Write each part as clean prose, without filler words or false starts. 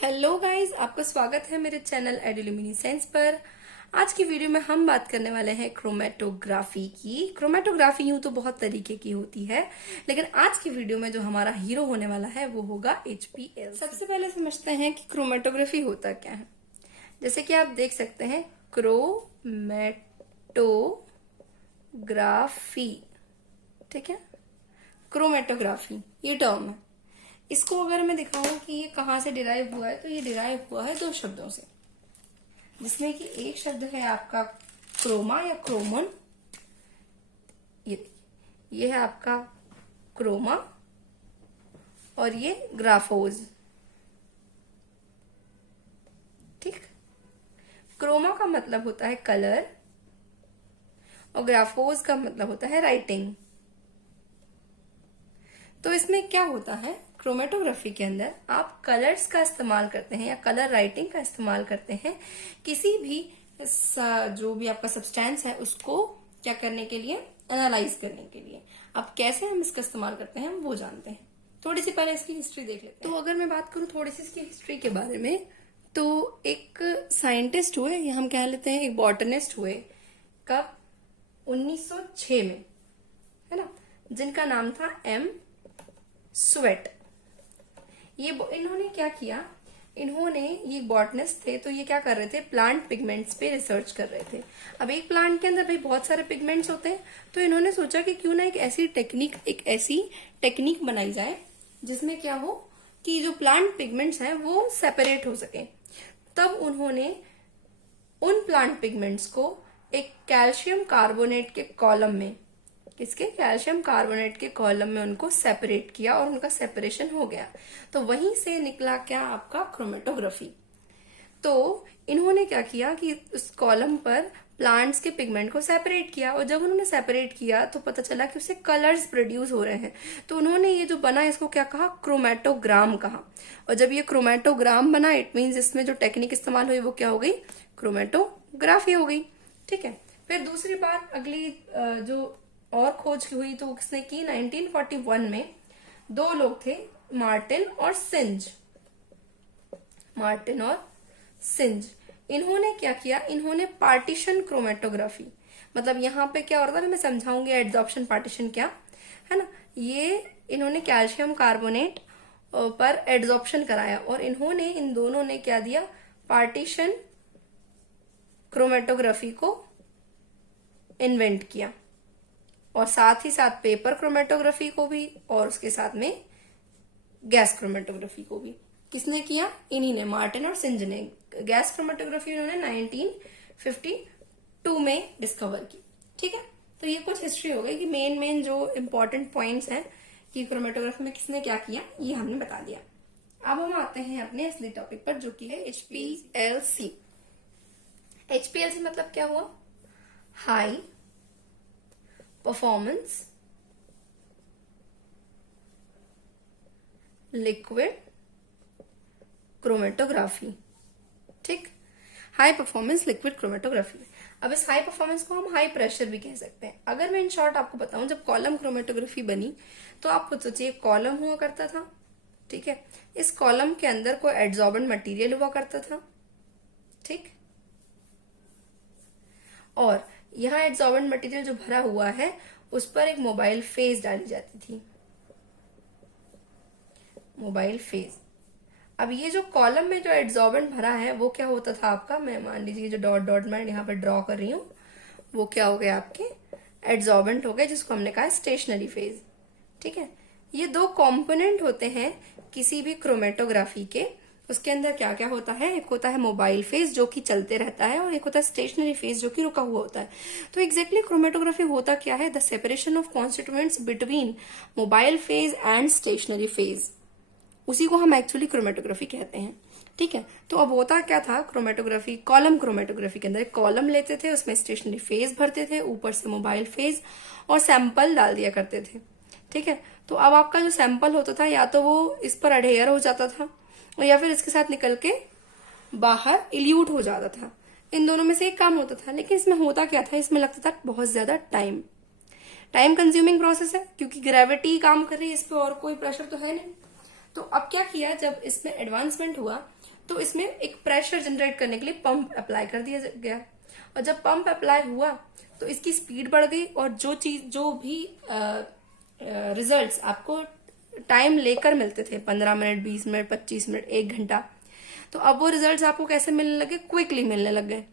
Hello guys, आपका स्वागत है मेरे चैनल एडुल्यूमिनेसेंस पर। आज की वीडियो में हम बात करने वाले हैं क्रोमेटोग्राफी की। क्रोमेटोग्राफी यूं तो बहुत तरीके की होती है, लेकिन आज की वीडियो में जो हमारा हीरो होने वाला है वो होगा HPL। सबसे पहले समझते हैं कि क्रोमेटोग्राफी होता क्या है। जैसे कि आप देख सकते हैं, क्रोमेटोग्राफी, ठीक है। क्रोमेटोग्राफी ये टर्म है। इसको अगर मैं दिखाऊं कि ये कहाँ से डिराइव हुआ है, तो ये डिराइव हुआ है दो शब्दों से, जिसमें कि एक शब्द है आपका क्रोमा या क्रोमन। ये है आपका क्रोमा और ये ग्राफोज, ठीक। क्रोमा का मतलब होता है कलर और ग्राफोज का मतलब होता है राइटिंग। तो इसमें क्या होता है, क्रोमेटोग्राफी के अंदर आप कलर्स का इस्तेमाल करते हैं या कलर राइटिंग का इस्तेमाल करते हैं किसी भी जो भी आपका सब्सटेंस है उसको क्या करने के लिए, एनालाइज करने के लिए। अब कैसे हम इसका इस्तेमाल करते हैं हम वो जानते हैं। थोड़ी सी पहले इसकी हिस्ट्री देख लेते हैं। तो अगर मैं बात करूं थोड़ी सी इसकी हिस्ट्री के बारे में, तो एक साइंटिस्ट हुए या हम कह लेते हैं एक बॉटनिस्ट हुए, कब, 1906 में, है ना, जिनका नाम था M. स्वेट। इन्होंने क्या किया, इन्होंने, ये बॉटनिस्ट थे, तो ये क्या कर रहे थे, प्लांट पिगमेंट्स पे रिसर्च कर रहे थे। अब एक प्लांट के अंदर भाई बहुत सारे पिगमेंट्स होते हैं, तो इन्होंने सोचा कि क्यों ना एक ऐसी टेक्निक बनाई जाए जिसमें क्या हो कि जो प्लांट पिगमेंट्स हैं वो सेपरेट हो सके। तब उन्होंने उन प्लांट पिगमेंट्स को एक कैल्शियम कार्बोनेट के कॉलम में, किसके, कैल्शियम कार्बोनेट के कॉलम में उनको सेपरेट किया और उनका सेपरेशन हो गया। तो वहीं से निकला क्या, आपका क्रोमेटोग्राफी। तो इन्होंने क्या किया कि उस कॉलम पर प्लांट्स के पिगमेंट को सेपरेट किया, और जब उन्होंने सेपरेट किया तो पता चला कि उससे कलर्स प्रोड्यूस हो रहे हैं। तो उन्होंने ये जो बना इसको क्या कहा, क्रोमेटोग्राम कहा। और जब ये क्रोमेटोग्राम बना, इट मीन्स इसमें जो टेक्निक इस्तेमाल हुई वो क्या हो गई, क्रोमेटोग्राफी हो गई, ठीक है। फिर दूसरी बात, अगली जो और खोज हुई तो किसने की, 1941 में दो लोग थे, मार्टिन और सिंज। इन्होंने क्या किया, इन्होंने पार्टीशन क्रोमेटोग्राफी, मतलब यहाँ पे क्या होता है, मैं समझाऊंगी एड्सॉर्प्शन पार्टीशन क्या है ना। ये इन्होंने कैल्शियम कार्बोनेट पर एड्सॉर्प्शन कराया और इन्होंने, इन दोनों ने क्या दिया, पार्टीशन क्रोमेटोग्राफी को इन्वेंट किया। और साथ ही साथ पेपर क्रोमेटोग्राफी को भी, और उसके साथ में गैस क्रोमेटोग्राफी को भी किसने किया, इन्हीं ने, मार्टिन और सिंज ने। गैस क्रोमेटोग्राफी उन्होंने 1952 में डिस्कवर की, ठीक है। तो ये कुछ हिस्ट्री हो गई कि मेन जो इंपॉर्टेंट पॉइंट्स हैं कि क्रोमेटोग्राफी में किसने क्या किया, ये हमने बता दिया। अब हम आते हैं अपने असली टॉपिक पर, जो कि है HPLC। HPLC मतलब क्या हुआ, हाई परफॉर्मेंस लिक्विड क्रोमेटोग्राफी, ठीक। High performance liquid chromatography. अब इस हाई परफॉर्मेंस को हम हाई प्रेशर भी कह सकते हैं। अगर मैं इन शॉर्ट आपको बताऊं, जब कॉलम क्रोमेटोग्राफी बनी तो आप खुद सोचिए, कॉलम हुआ करता था, ठीक है। इस कॉलम के अंदर कोई एड्सॉर्बेंट मटेरियल हुआ करता था, ठीक। और यहाँ एड्सॉर्बेंट मटेरियल जो भरा हुआ है उस पर एक मोबाइल फेज डाली जाती थी, मोबाइल फेज। अब ये जो कॉलम में जो एड्सॉर्बेंट भरा है वो क्या होता था आपका, मैं मान लीजिए जो डॉट डॉट मैं यहाँ पे ड्रॉ कर रही हूँ, वो क्या हो गए, आपके एड्सॉर्बेंट हो गए, जिसको हमने कहा स्टेशनरी फेज, ठीक है। ये दो कंपोनेंट होते हैं किसी भी क्रोमेटोग्राफी के। उसके अंदर क्या क्या होता है, एक होता है मोबाइल फेज जो कि चलते रहता है, और एक होता है स्टेशनरी फेज जो कि रुका हुआ होता है। तो एग्जैक्टली क्रोमेटोग्राफी होता क्या है, the separation of constituents between mobile phase and stationary phase, उसी को हम एक्चुअली क्रोमेटोग्राफी कहते हैं, ठीक है। तो अब होता क्या था, क्रोमेटोग्राफी, कॉलम क्रोमेटोग्राफी के अंदर एक कॉलम लेते थे, उसमें स्टेशनरी फेज भरते थे, ऊपर से मोबाइल फेज, और सैंपल डाल दिया करते थे, ठीक है। तो अब आपका जो सैंपल होता था, या तो वो इस पर अडेयर हो जाता था या फिर इसके साथ निकल के बाहर इल्यूट हो जाता था। इन दोनों में से एक काम होता था, लेकिन इसमें होता क्या था, इसमें लगता था बहुत ज्यादा टाइम कंज्यूमिंग प्रोसेस है, क्योंकि ग्रेविटी काम कर रही है इस पे और कोई प्रेशर तो है नहीं। तो अब क्या किया, जब इसमें एडवांसमेंट हुआ तो इसमें एक प्रेशर जनरेट करने के लिए पंप अप्लाई कर दिया गया, और जब पंप अप्लाई हुआ तो इसकी स्पीड बढ़ गई, और जो भी रिजल्ट्स आपको टाइम लेकर मिलते थे, 15 मिनट, 20 मिनट, 25 मिनट, 1 घंटा, तो अब वो रिजल्ट्स आपको कैसे मिलने लगे, क्विकली मिलने लग गए।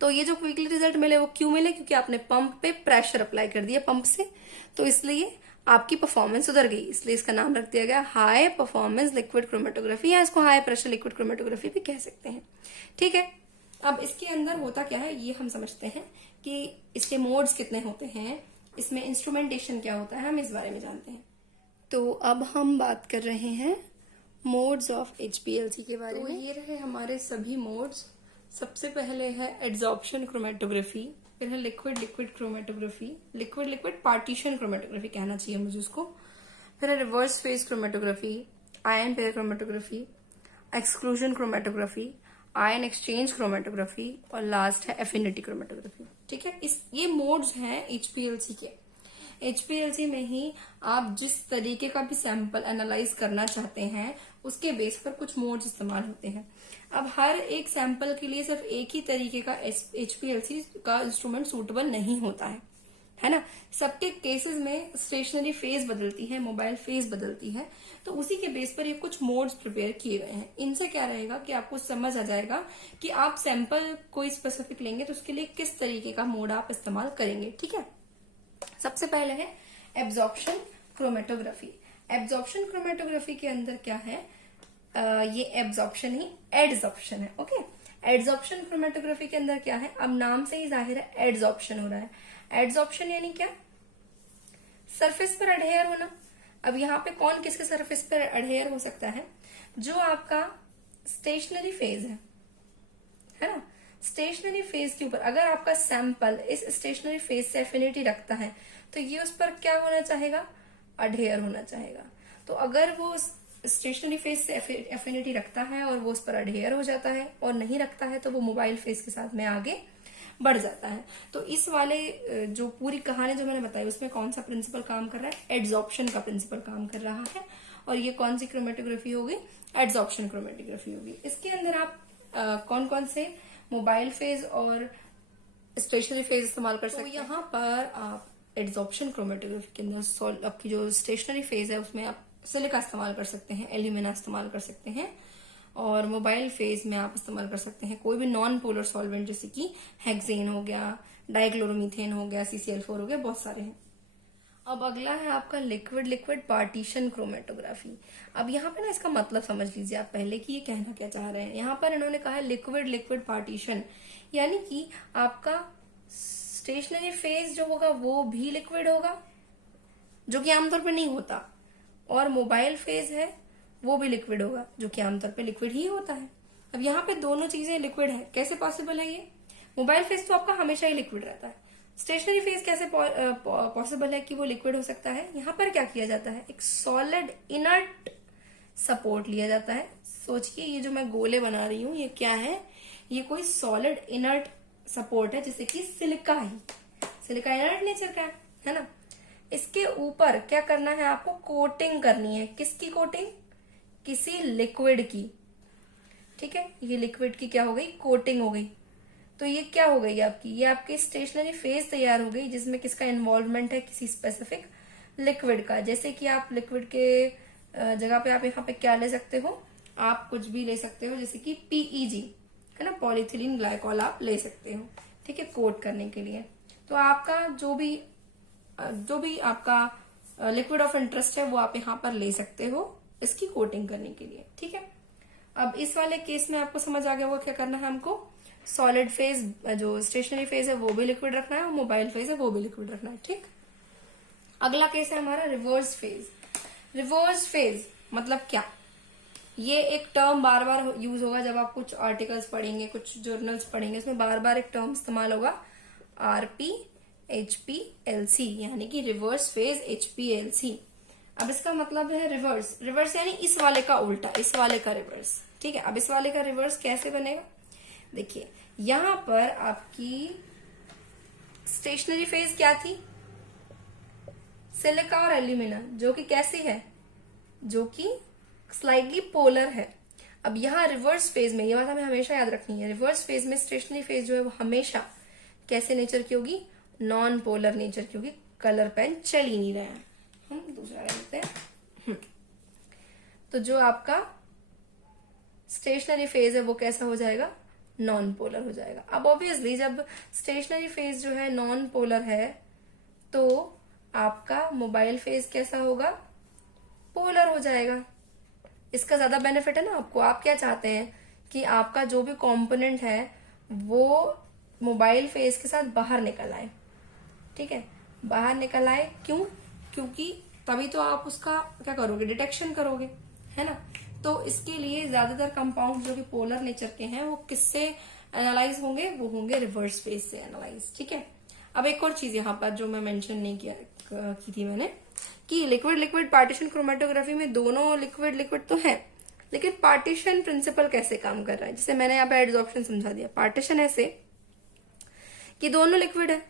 तो ये जो क्विकली रिजल्ट मिले वो क्यों मिले, क्योंकि आपने पंप पे प्रेशर अप्लाई कर दिया पंप से, तो इसलिए आपकी परफॉर्मेंस सुधर गई, इसलिए इसका नाम रख दिया गया हाई परफॉर्मेंस लिक्विड क्रोमेटोग्राफी, या इसको हाई प्रेशर लिक्विड क्रोमेटोग्राफी भी कह सकते हैं। ठीक है, अब इसके अंदर होता क्या है ये हम समझते हैं कि इसके मोड्स कितने होते हैं, इसमें इंस्ट्रूमेंटेशन क्या होता है, हम इस बारे में जानते हैं। तो अब हम बात कर रहे हैं मोड्स ऑफ HPLC के बारे में। ये रहे हमारे सभी मोड्स। सबसे पहले है एड्सॉर्प्शन क्रोमेटोग्राफी, फिर है liquid liquid chromatography, liquid liquid partition chromatography कहना चाहिए मुझे उसको, फिर है reverse phase chromatography, ion pair chromatography, exclusion chromatography, ion exchange chromatography, और लास्ट है एफिनिटी क्रोमेटोग्राफी। ठीक है, ये मोड्स हैं HPLC के। HPLC में ही आप जिस तरीके का भी सैंपल एनालाइज करना चाहते हैं उसके बेस पर कुछ मोड्स इस्तेमाल होते हैं। अब हर एक सैंपल के लिए सिर्फ एक ही तरीके का HPLC का इंस्ट्रूमेंट सूटेबल नहीं होता है ना। सबके केसेस में स्टेशनरी फेज बदलती है, मोबाइल फेज बदलती है, तो उसी के बेस पर ये कुछ मोड्स प्रिपेयर किए गए हैं। इनसे क्या रहेगा कि आपको समझ आ जाएगा कि आप सैंपल कोई स्पेसिफिक लेंगे तो उसके लिए किस तरीके का मोड आप इस्तेमाल करेंगे। ठीक है, सबसे पहले है एब्जॉर्प्शन क्रोमेटोग्राफी। एब्जॉर्प्शन क्रोमेटोग्राफी के अंदर क्या है, ये एब्जॉर्प्शन ही एडजॉर्प्शन है। ओके, एडजॉर्प्शन क्रोमेटोग्राफी के अंदर क्या है, अब नाम से ही जाहिर है एडजॉर्प्शन हो रहा है। एडजॉर्प्शन यानी क्या, सरफेस पर अडहेयर होना। अब यहाँ पे कौन किसके सरफेस पर अडहेयर हो सकता है, जो आपका स्टेशनरी फेज है ना। स्टेशनरी फेज के ऊपर अगर आपका सैंपल इस स्टेशनरी फेज से एफिनिटी रखता है तो ये उस पर क्या होना चाहेगा, अडहेयर होना चाहेगा। तो अगर वो स्टेशनरी फेज से एफिनिटी रखता है और वो उस पर अडहेयर हो जाता है, और नहीं रखता है तो वो मोबाइल फेज के साथ में आगे बढ़ जाता है। तो इस वाले जो पूरी कहानी जो मैंने बताई उसमें कौन सा प्रिंसिपल काम कर रहा है, एड्सॉर्प्शन का प्रिंसिपल काम कर रहा है, और ये कौन सी क्रोमेटोग्राफी होगी, एड्सॉर्प्शन क्रोमेटोग्राफी होगी। इसके अंदर आप कौन कौन से मोबाइल फेज और स्टेशनरी फेज इस्तेमाल कर सकते हैं। तो यहाँ पर आप एड्सॉर्प्शन क्रोमेटोग्राफी के अंदर आपकी जो स्टेशनरी फेज है उसमें आप सिलिका इस्तेमाल कर सकते हैं, एल्यूमिना इस्तेमाल कर सकते हैं, और मोबाइल फेज में आप इस्तेमाल कर सकते हैं कोई भी नॉन पोलर सॉल्वेंट, जैसे कि हेक्सेन हो गया, डाइक्लोरोमीथेन हो गया, CCl4 हो गया, बहुत सारे हैं। अब अगला है आपका लिक्विड लिक्विड पार्टीशन क्रोमेटोग्राफी। अब यहाँ पे ना इसका मतलब समझ लीजिए आप पहले कि ये कहना क्या चाह रहे हैं। यहाँ पर इन्होंने कहा है लिक्विड लिक्विड पार्टीशन, यानी कि आपका स्टेशनरी फेज जो होगा वो भी लिक्विड होगा, जो कि आमतौर पर नहीं होता, और मोबाइल फेज है वो भी लिक्विड होगा, जो कि आमतौर पर लिक्विड ही होता है। अब यहाँ पे दोनों चीजें लिक्विड है, कैसे पॉसिबल है ये। मोबाइल फेज तो आपका हमेशा ही लिक्विड रहता है, स्टेशनरी फेज कैसे पॉसिबल है कि वो लिक्विड हो सकता है। यहाँ पर क्या किया जाता है, एक सॉलिड इनर्ट सपोर्ट लिया जाता है। सोचिए ये जो मैं गोले बना रही हूँ ये क्या है, ये कोई सॉलिड इनर्ट सपोर्ट है, जैसे कि सिलिका इनर्ट नेचर का है ना। इसके ऊपर क्या करना है, आपको कोटिंग करनी है। किसकी कोटिंग, किसी लिक्विड की। ठीक है, ये लिक्विड की क्या हो गई, कोटिंग हो गई। तो ये क्या हो गई आपकी, ये आपकी स्टेशनरी फेज तैयार हो गई, जिसमें किसका इन्वॉल्वमेंट है, किसी स्पेसिफिक लिक्विड का। जैसे कि आप लिक्विड के जगह पे आप यहाँ पे क्या ले सकते हो, आप कुछ भी ले सकते हो, जैसे कि PEG है ना, पॉलीथिलीन ग्लाइकॉल आप ले सकते हो। ठीक है, कोट करने के लिए। तो आपका जो भी आपका लिक्विड ऑफ इंटरेस्ट है वो आप यहाँ पर ले सकते हो इसकी कोटिंग करने के लिए। ठीक है, अब इस वाले केस में आपको समझ आ गया वो क्या करना है, हमको सॉलिड फेज जो स्टेशनरी फेज है वो भी लिक्विड रखना है, और मोबाइल फेज है वो भी लिक्विड रखना है। ठीक, अगला केस है हमारा रिवर्स फेज। रिवर्स फेज मतलब क्या, ये एक टर्म बार बार यूज होगा जब आप कुछ आर्टिकल्स पढ़ेंगे, कुछ जर्नल्स पढ़ेंगे, उसमें बार बार एक टर्म इस्तेमाल होगा, RPHPLC, यानी कि रिवर्स फेज HPLC। अब इसका मतलब है रिवर्स यानी इस वाले का उल्टा, इस वाले का रिवर्स। ठीक है, अब इस वाले का रिवर्स कैसे बनेगा, देखिए यहां पर आपकी स्टेशनरी फेज क्या थी, सिलिका और एल्यूमिना, जो कि कैसी है, जो कि स्लाइटली पोलर है। अब यहाँ रिवर्स फेज में, ये बात हमें हमेशा याद रखनी है, रिवर्स फेज में स्टेशनरी फेज जो है वो हमेशा कैसे नेचर की होगी, नॉन पोलर नेचर की होगी। कलर पेन चल ही नहीं रहे हैं, हम दूसरा लेते हैं। तो जो आपका स्टेशनरी फेज है वो कैसा हो जाएगा, नॉन पोलर हो जाएगा। अब ऑब्वियसली जब स्टेशनरी फेज जो है नॉन पोलर है तो आपका मोबाइल फेज कैसा होगा, पोलर हो जाएगा। इसका ज्यादा बेनिफिट है ना आपको। आप क्या चाहते हैं कि आपका जो भी कंपोनेंट है वो मोबाइल फेज के साथ बाहर निकल आए, ठीक है, बाहर निकल आए। क्यों? क्योंकि तभी तो आप उसका क्या करोगे, डिटेक्शन करोगे, है ना। तो इसके लिए ज्यादातर कंपाउंड जो कि पोलर नेचर के हैं वो किससे एनालाइज होंगे, वो होंगे रिवर्स फेज से एनालाइज, ठीक है। अब एक और चीज यहाँ पर जो मैं मेंशन नहीं की थी मैंने, कि लिक्विड लिक्विड पार्टीशन क्रोमेटोग्राफी में दोनों लिक्विड लिक्विड तो है, लेकिन पार्टीशन प्रिंसिपल कैसे काम कर रहा है, जिसे मैंने यहाँ पे एडजॉर्प्शन समझा दिया। पार्टीशन ऐसे कि दोनों लिक्विड है,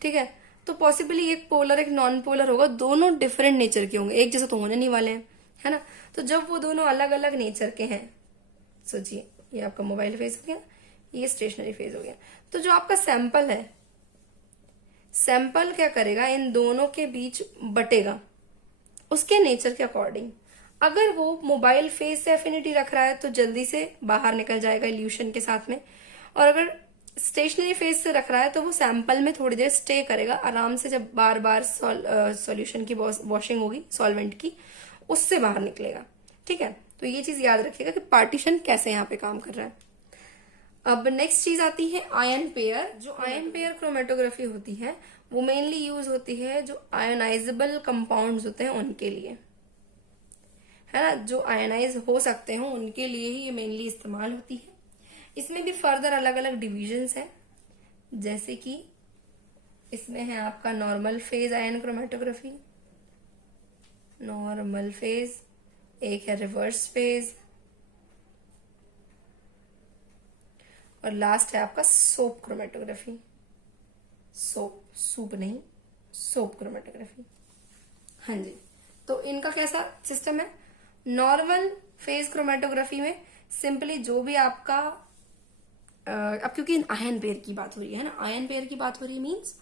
ठीक है, तो पॉसिबली एक पोलर एक नॉन पोलर होगा, दोनों डिफरेंट नेचर के होंगे, एक जैसे तो होने नहीं वाले हैं, है ना। तो जब वो दोनों अलग अलग नेचर के हैं, सोचिए ये आपका मोबाइल फेज हो गया, ये स्टेशनरी फेज हो गया, तो जो आपका सैंपल है, सैंपल क्या करेगा, इन दोनों के बीच बटेगा उसके नेचर के अकॉर्डिंग। अगर वो मोबाइल फेज से एफिनिटी रख रहा है तो जल्दी से बाहर निकल जाएगा इल्यूशन के साथ में, और अगर स्टेशनरी फेज से रख रहा है तो वो सैंपल में थोड़ी देर स्टे करेगा आराम से, जब बार बार सॉल्यूशन की वॉशिंग होगी सॉल्वेंट की, उससे बाहर निकलेगा, ठीक है। तो ये चीज याद रखिएगा कि पार्टीशन कैसे यहाँ पे काम कर रहा है। अब नेक्स्ट चीज आती है आयन पेयर। जो आयन पेयर क्रोमेटोग्राफी होती है वो मेनली यूज होती है जो आयनाइजेबल कंपाउंड्स होते हैं उनके लिए, है ना, जो आयनाइज हो सकते हो उनके लिए ही ये मेनली इस्तेमाल होती है। इसमें भी फर्दर अलग अलग डिविजन्स हैं, जैसे कि इसमें है आपका normal phase ion chromatography, normal phase, एक है रिवर्स फेज, और लास्ट है आपका सोप क्रोमेटोग्राफी। सोप, सूप नहीं, सोप क्रोमेटोग्राफी। हाँ जी, तो इनका कैसा सिस्टम है, नॉर्मल फेज क्रोमेटोग्राफी में सिंपली जो भी आपका अब क्योंकि आयन पेयर की बात हो रही है ना, आयन पेयर की बात हो रही है मीन्स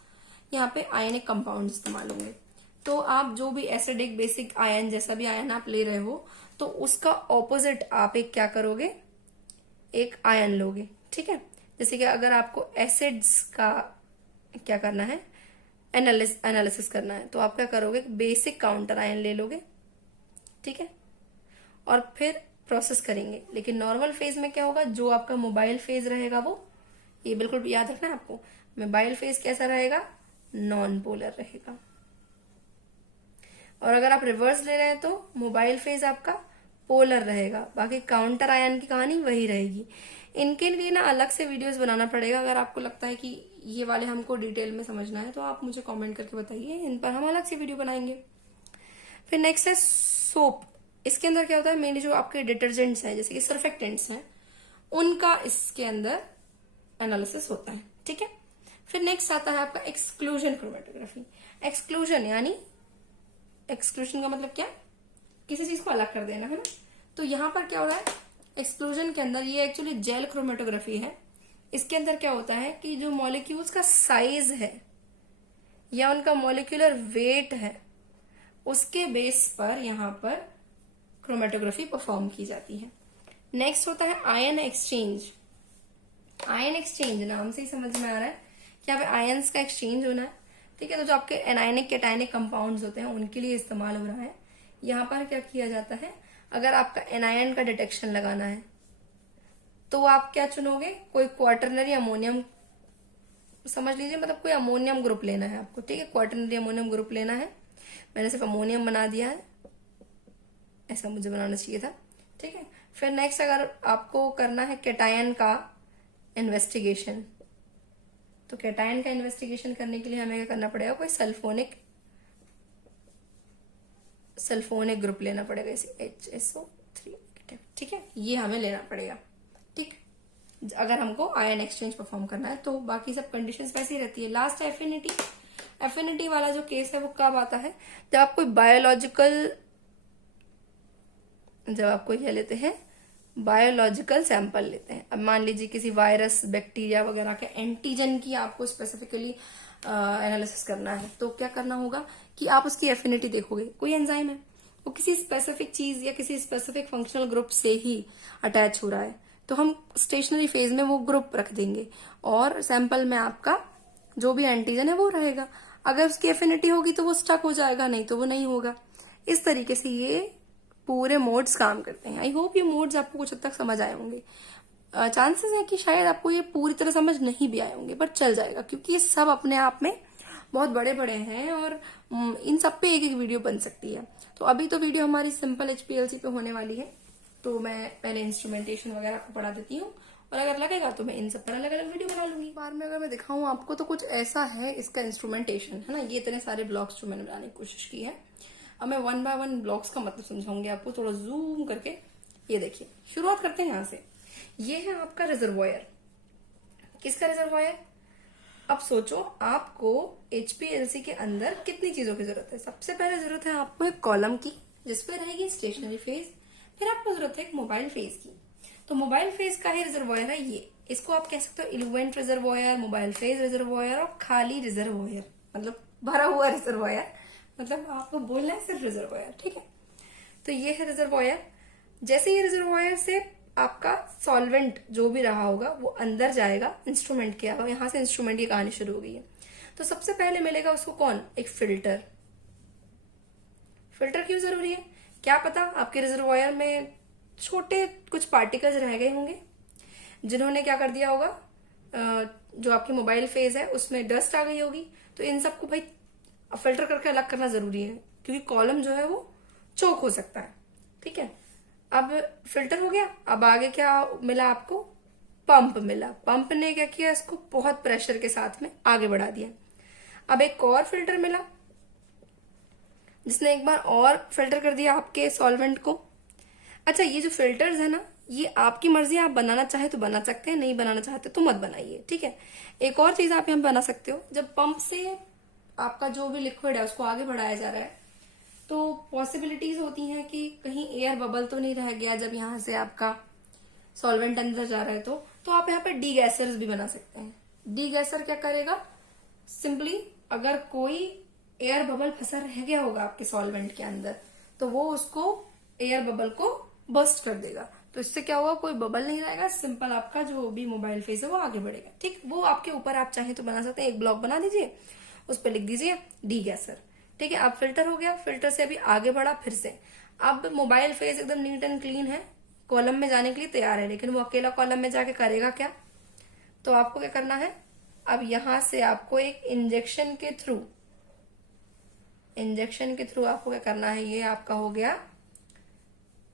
यहाँ पे आयनिक कंपाउंड इस्तेमाल होंगे। तो आप जो भी एसिडिक बेसिक आयन, जैसा भी आयन आप ले रहे हो, तो उसका ऑपोजिट आप एक क्या करोगे, एक आयन लोगे, ठीक है। जैसे कि अगर आपको एसिड्स का क्या करना है, एनालिसिस करना है, तो आप क्या करोगे, बेसिक काउंटर आयन ले लोगे, ठीक है, और फिर प्रोसेस करेंगे। लेकिन नॉर्मल फेज में क्या होगा, जो आपका मोबाइल फेज रहेगा वो, ये बिल्कुल याद रखना है आपको, मोबाइल फेज कैसा रहेगा, नॉन पोलर रहेगा। और अगर आप रिवर्स ले रहे हैं तो मोबाइल फेज आपका पोलर रहेगा, बाकी काउंटर आयन की कहानी वही रहेगी। इनके लिए ना अलग से वीडियोस बनाना पड़ेगा। अगर आपको लगता है कि ये वाले हमको डिटेल में समझना है तो आप मुझे कमेंट करके बताइए, इन पर हम अलग से वीडियो बनाएंगे। फिर नेक्स्ट है सोप। इसके अंदर क्या होता है, मेनली जो आपके डिटर्जेंट्स हैं जैसे कि सर्फेक्टेंट्स हैं, उनका इसके अंदर एनालिसिस होता है, ठीक है। फिर नेक्स्ट आता है आपका एक्सक्लूजन क्रोमेटोग्राफी। एक्सक्लूजन यानी, एक्सक्लूजन का मतलब क्या, किसी चीज को अलग कर देना, है ना। तो यहां पर क्या हो रहा है एक्सक्लूजन के अंदर, ये एक्चुअली जेल क्रोमेटोग्राफी है। इसके अंदर क्या होता है कि जो मॉलिक्यूल्स का साइज है या उनका मॉलिक्यूलर वेट है, उसके बेस पर यहां पर क्रोमेटोग्राफी परफॉर्म की जाती है। नेक्स्ट होता है आयन एक्सचेंज। आयन एक्सचेंज नाम से ही समझ में आ रहा है कि यहाँ पे आयन्स का एक्सचेंज होना है, ठीक है। तो जो आपके एनायनिक कैटायनिक कंपाउंड्स होते हैं उनके लिए इस्तेमाल हो रहा है। यहाँ पर क्या किया जाता है, अगर आपका एनायन का डिटेक्शन लगाना है तो आप क्या चुनोगे, कोई क्वार्टरनरी अमोनियम, समझ लीजिए मतलब कोई अमोनियम ग्रुप लेना है आपको, ठीक है, क्वार्टरनरी अमोनियम ग्रुप लेना है। मैंने सिर्फ अमोनियम बना दिया है, ऐसा मुझे बनाना चाहिए था, ठीक है। फिर नेक्स्ट अगर आपको करना है कैटायन का इन्वेस्टिगेशन, तो कैटायन का इन्वेस्टिगेशन करने के लिए हमें क्या करना पड़ेगा, कोई सल्फोनिक ग्रुप लेना पड़ेगा, जैसे HSO3, ठीक है, ये हमें लेना पड़ेगा, ठीक, अगर हमको आयन एक्सचेंज परफॉर्म करना है। तो बाकी सब कंडीशंस वैसी रहती है। लास्ट है एफिनिटी। एफिनिटी वाला जो केस है वो कब आता है, जब आप कोई बायोलॉजिकल जब आपको क्या लेते हैं, बायोलॉजिकल सैंपल लेते हैं। अब मान लीजिए किसी वायरस, बैक्टीरिया वगैरह के एंटीजन की आपको स्पेसिफिकली एनालिसिस करना है, तो क्या करना होगा कि आप उसकी एफिनिटी देखोगे। कोई एंजाइम है, वो किसी स्पेसिफिक चीज या किसी स्पेसिफिक फंक्शनल ग्रुप से ही अटैच हो रहा है, तो हम स्टेशनरी फेज में वो ग्रुप रख देंगे और सैंपल में आपका जो भी एंटीजन है वो रहेगा। अगर उसकी एफिनिटी होगी तो वो स्टक हो जाएगा, नहीं तो वो नहीं होगा। इस तरीके से ये पूरे मोड्स काम करते हैं। आई होप ये मोड्स आपको कुछ हद तक समझ आए होंगे। चांसेस है कि शायद आपको ये पूरी तरह समझ नहीं भी आए होंगे, बट चल जाएगा क्योंकि ये सब अपने आप में बहुत बड़े बड़े हैं और इन सब पे एक एक वीडियो बन सकती है। तो अभी तो वीडियो हमारी सिंपल एचपीएलसी पे होने वाली है, तो मैं पहले इंस्ट्रूमेंटेशन वगैरह को पढ़ा देती हूँ और अगर लगेगा तो मैं इन सब पर अलग अलग वीडियो बना लूंगी। बार में अगर मैं दिखाऊं आपको तो कुछ ऐसा है इसका इंस्ट्रूमेंटेशन, है ना। ये इतने सारे ब्लॉक्स जो मैंने बनाने की कोशिश की है। अब मैं 1 बाय 1 ब्लॉक्स का मतलब समझाऊंगी आपको, थोड़ा जूम करके। ये देखिए, शुरुआत करते हैं यहाँ से। ये है आपका रिजर्वॉयर। किसका रिजर्वॉयर? अब सोचो आपको एचपीएलसी के अंदर कितनी चीजों की जरूरत है। सबसे पहले जरूरत है आपको एक कॉलम की जिसपे रहेगी स्टेशनरी फेज। फिर आपको जरूरत है एक मोबाइल फेज की। तो मोबाइल फेज का ही रिजर्वॉयर है ये। इसको आप कह सकते हो इलुएंट रिजर्वॉयर, मोबाइल फेज रिजर्वॉयर और खाली रिजर्वॉयर, मतलब भरा हुआ रिजर्वॉयर। मतलब आपको बोलना है सिर्फ रिजर्वॉयर, ठीक है। तो ये है रिजर्वॉयर। जैसे ये रिजर्वॉयर से आपका सॉल्वेंट जो भी रहा होगा वो अंदर जाएगा इंस्ट्रूमेंट के। अब यहां से इंस्ट्रूमेंट की कहानी शुरू हो गई है। तो सबसे पहले मिलेगा उसको कौन? एक फिल्टर। फिल्टर क्यों जरूरी है? क्या पता आपके रिजर्वॉयर में छोटे कुछ पार्टिकल्स रह गए होंगे जिन्होंने क्या कर दिया होगा, जो आपकी मोबाइल फेज है उसमें डस्ट आ गई होगी। तो इन सबको भाई फिल्टर करके अलग करना जरूरी है क्योंकि कॉलम जो है वो चोक हो सकता है, ठीक है। अब फिल्टर हो गया। अब आगे क्या मिला आपको? पंप मिला। पंप ने क्या किया, इसको बहुत प्रेशर के साथ में आगे बढ़ा दिया। अब एक और फिल्टर मिला जिसने एक बार और फिल्टर कर दिया आपके सॉल्वेंट को। अच्छा, ये जो फिल्टर्स है ना, ये आपकी मर्जी है, आप बनाना चाहे तो बना सकते हैं, नहीं बनाना चाहते तो मत बनाइए, ठीक है। एक और चीज आप यहाँ बना सकते हो, जब पंप से आपका जो भी लिक्विड है उसको आगे बढ़ाया जा रहा है तो पॉसिबिलिटीज होती हैं कि कहीं एयर बबल तो नहीं रह गया जब यहाँ से आपका सॉल्वेंट अंदर जा रहा है। तो आप यहाँ पे डीगैसर्स भी बना सकते हैं। डीगैसर क्या करेगा? सिंपली अगर कोई एयर बबल फंसा रह गया होगा आपके सॉल्वेंट के अंदर तो वो उसको एयर बबल को बस्ट कर देगा। तो इससे क्या होगा, कोई बबल नहीं रहेगा, सिंपल आपका जो भी मोबाइल फेस है वो आगे बढ़ेगा, ठीक। वो आपके ऊपर, आप चाहे तो बना सकते हैं। एक ब्लॉक बना दीजिए, उस पर लिख दीजिए डीगैसर, ठीक है। अब फिल्टर हो गया। फिल्टर से अभी आगे बढ़ा फिर से। अब मोबाइल फेस एकदम नीट एंड क्लीन है, कॉलम में जाने के लिए तैयार है, लेकिन वो अकेला कॉलम में जाके करेगा क्या? तो आपको क्या करना है, अब यहां से आपको एक इंजेक्शन के थ्रू आपको क्या करना है, ये आपका हो गया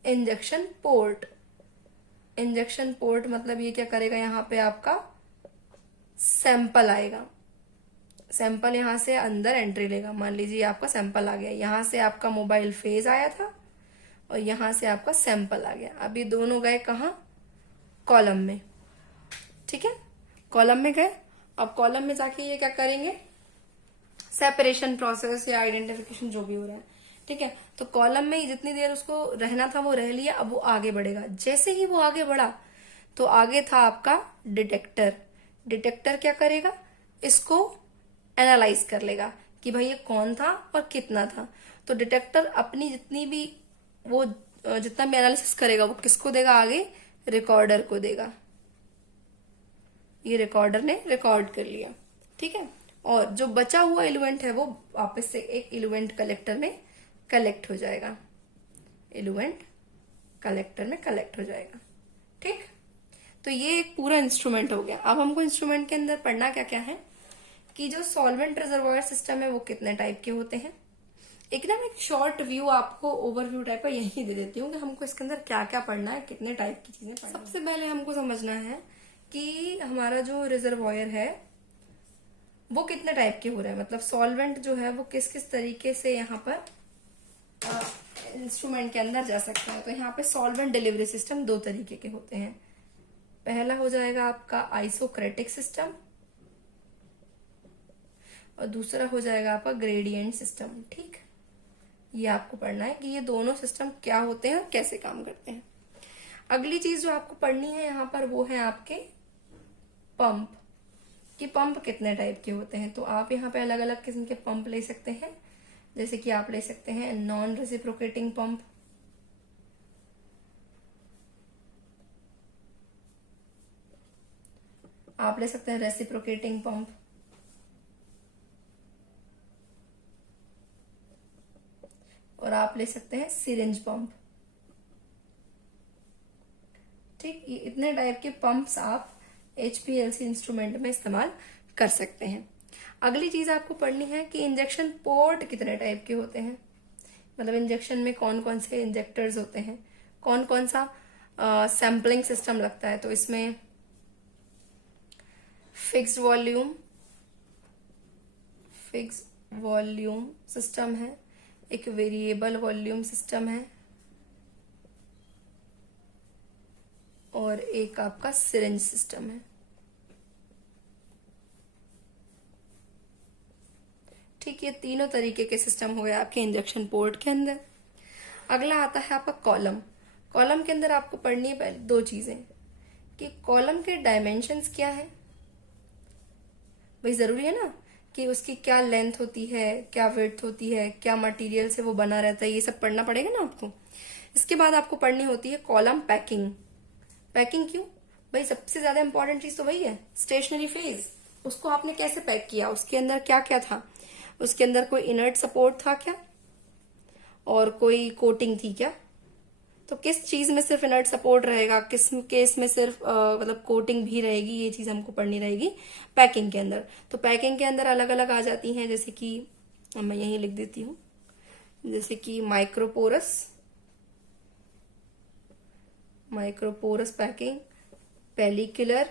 इंजेक्शन पोर्ट। इंजेक्शन पोर्ट मतलब ये क्या करेगा, यहाँ पे आपका सैंपल आएगा। सैंपल यहां से अंदर एंट्री लेगा। मान लीजिए आपका सैंपल आ गया, यहां से आपका मोबाइल फेज आया था और यहां से आपका सैंपल आ गया। अब ये दोनों गए कहाँ? कॉलम में, ठीक है। कॉलम में गए। अब कॉलम में जाके ये क्या करेंगे, सेपरेशन प्रोसेस या आइडेंटिफिकेशन जो भी हो रहा है, ठीक है। तो कॉलम में जितनी देर उसको रहना था वो रह लिया। अब वो आगे बढ़ेगा। जैसे ही वो आगे बढ़ा तो आगे था आपका डिटेक्टर। डिटेक्टर क्या करेगा, इसको एनालाइज कर लेगा कि भाई ये कौन था और कितना था। तो डिटेक्टर अपनी जितनी भी वो जितना भी एनालिसिस करेगा वो किसको देगा आगे? रिकॉर्डर को देगा। ये रिकॉर्डर ने रिकॉर्ड कर लिया, ठीक है। और जो बचा हुआ इलुएंट है वो वापस से एक इलुएंट कलेक्टर में कलेक्ट हो जाएगा। इलुएंट कलेक्टर में कलेक्ट हो जाएगा, ठीक। तो ये एक पूरा इंस्ट्रूमेंट हो गया। अब हमको इंस्ट्रूमेंट के अंदर पढ़ना क्या क्या है कि जो सॉल्वेंट रिजर्वॉयर सिस्टम है वो कितने टाइप के होते हैं। एकदम एक शॉर्ट व्यू आपको ओवरव्यू टाइप का यही दे देती हूँ कि हमको इसके अंदर क्या क्या पढ़ना है, कितने टाइप की चीजें पढ़ना है। सबसे पहले हमको समझना है कि हमारा जो रिजर्वॉयर है वो कितने टाइप के हो रहे हैं, मतलब सॉल्वेंट जो है वो किस किस तरीके से यहाँ पर इंस्ट्रूमेंट के अंदर जा सकता है। तो यहाँ पे सॉल्वेंट डिलीवरी सिस्टम 2 तरीके के होते हैं। पहला हो जाएगा आपका आइसोक्रेटिक सिस्टम और दूसरा हो जाएगा आपका ग्रेडियंट सिस्टम, ठीक। ये आपको पढ़ना है कि ये दोनों सिस्टम क्या होते हैं और कैसे काम करते हैं। अगली चीज जो आपको पढ़नी है यहाँ पर वो है आपके पंप, कि पंप कितने टाइप के होते हैं। तो आप यहाँ पे अलग अलग किस्म के पंप ले सकते हैं, जैसे कि आप ले सकते हैं नॉन रेसिप्रोकेटिंग पंप, आप ले सकते हैं रेसिप्रोकेटिंग पंप, और आप ले सकते हैं सिरिंज पंप। ठीक, ये इतने टाइप के पंप्स आप HPLC इंस्ट्रूमेंट में इस्तेमाल कर सकते हैं। अगली चीज आपको पढ़नी है कि इंजेक्शन पोर्ट कितने टाइप के होते हैं, मतलब इंजेक्शन में कौन कौन से इंजेक्टर्स होते हैं, कौन कौन सा सैम्पलिंग सिस्टम लगता है। तो इसमें फिक्स्ड वॉल्यूम सिस्टम है, एक वेरिएबल वॉल्यूम सिस्टम है, और एक आपका सिरिंज सिस्टम है। ठीक, ये तीनों तरीके के सिस्टम हो गए आपके इंजेक्शन पोर्ट के अंदर। अगला आता है आपका कॉलम। कॉलम के अंदर आपको पढ़नी है पहले दो चीजें, कि कॉलम के डायमेंशंस क्या है। भाई जरूरी है ना कि उसकी क्या लेंथ होती है, क्या विड्थ होती है, क्या मटेरियल से वो बना रहता है, ये सब पढ़ना पड़ेगा ना आपको। इसके बाद आपको पढ़नी होती है कॉलम पैकिंग। पैकिंग क्यों भाई, सबसे ज्यादा इंपॉर्टेंट चीज तो वही है, स्टेशनरी फेज। उसको आपने कैसे पैक किया, उसके अंदर क्या क्या था, उसके अंदर कोई इनर्ट सपोर्ट था क्या, और कोई कोटिंग थी क्या। तो किस चीज में सिर्फ इनर्ट सपोर्ट रहेगा, किस केस में सिर्फ मतलब कोटिंग भी रहेगी, ये चीज हमको पढ़नी रहेगी पैकिंग के अंदर। तो पैकिंग के अंदर अलग अलग आ जाती हैं, जैसे कि मैं यहीं लिख देती हूँ, जैसे कि माइक्रोपोरस पैकिंग, पेलिकुलर,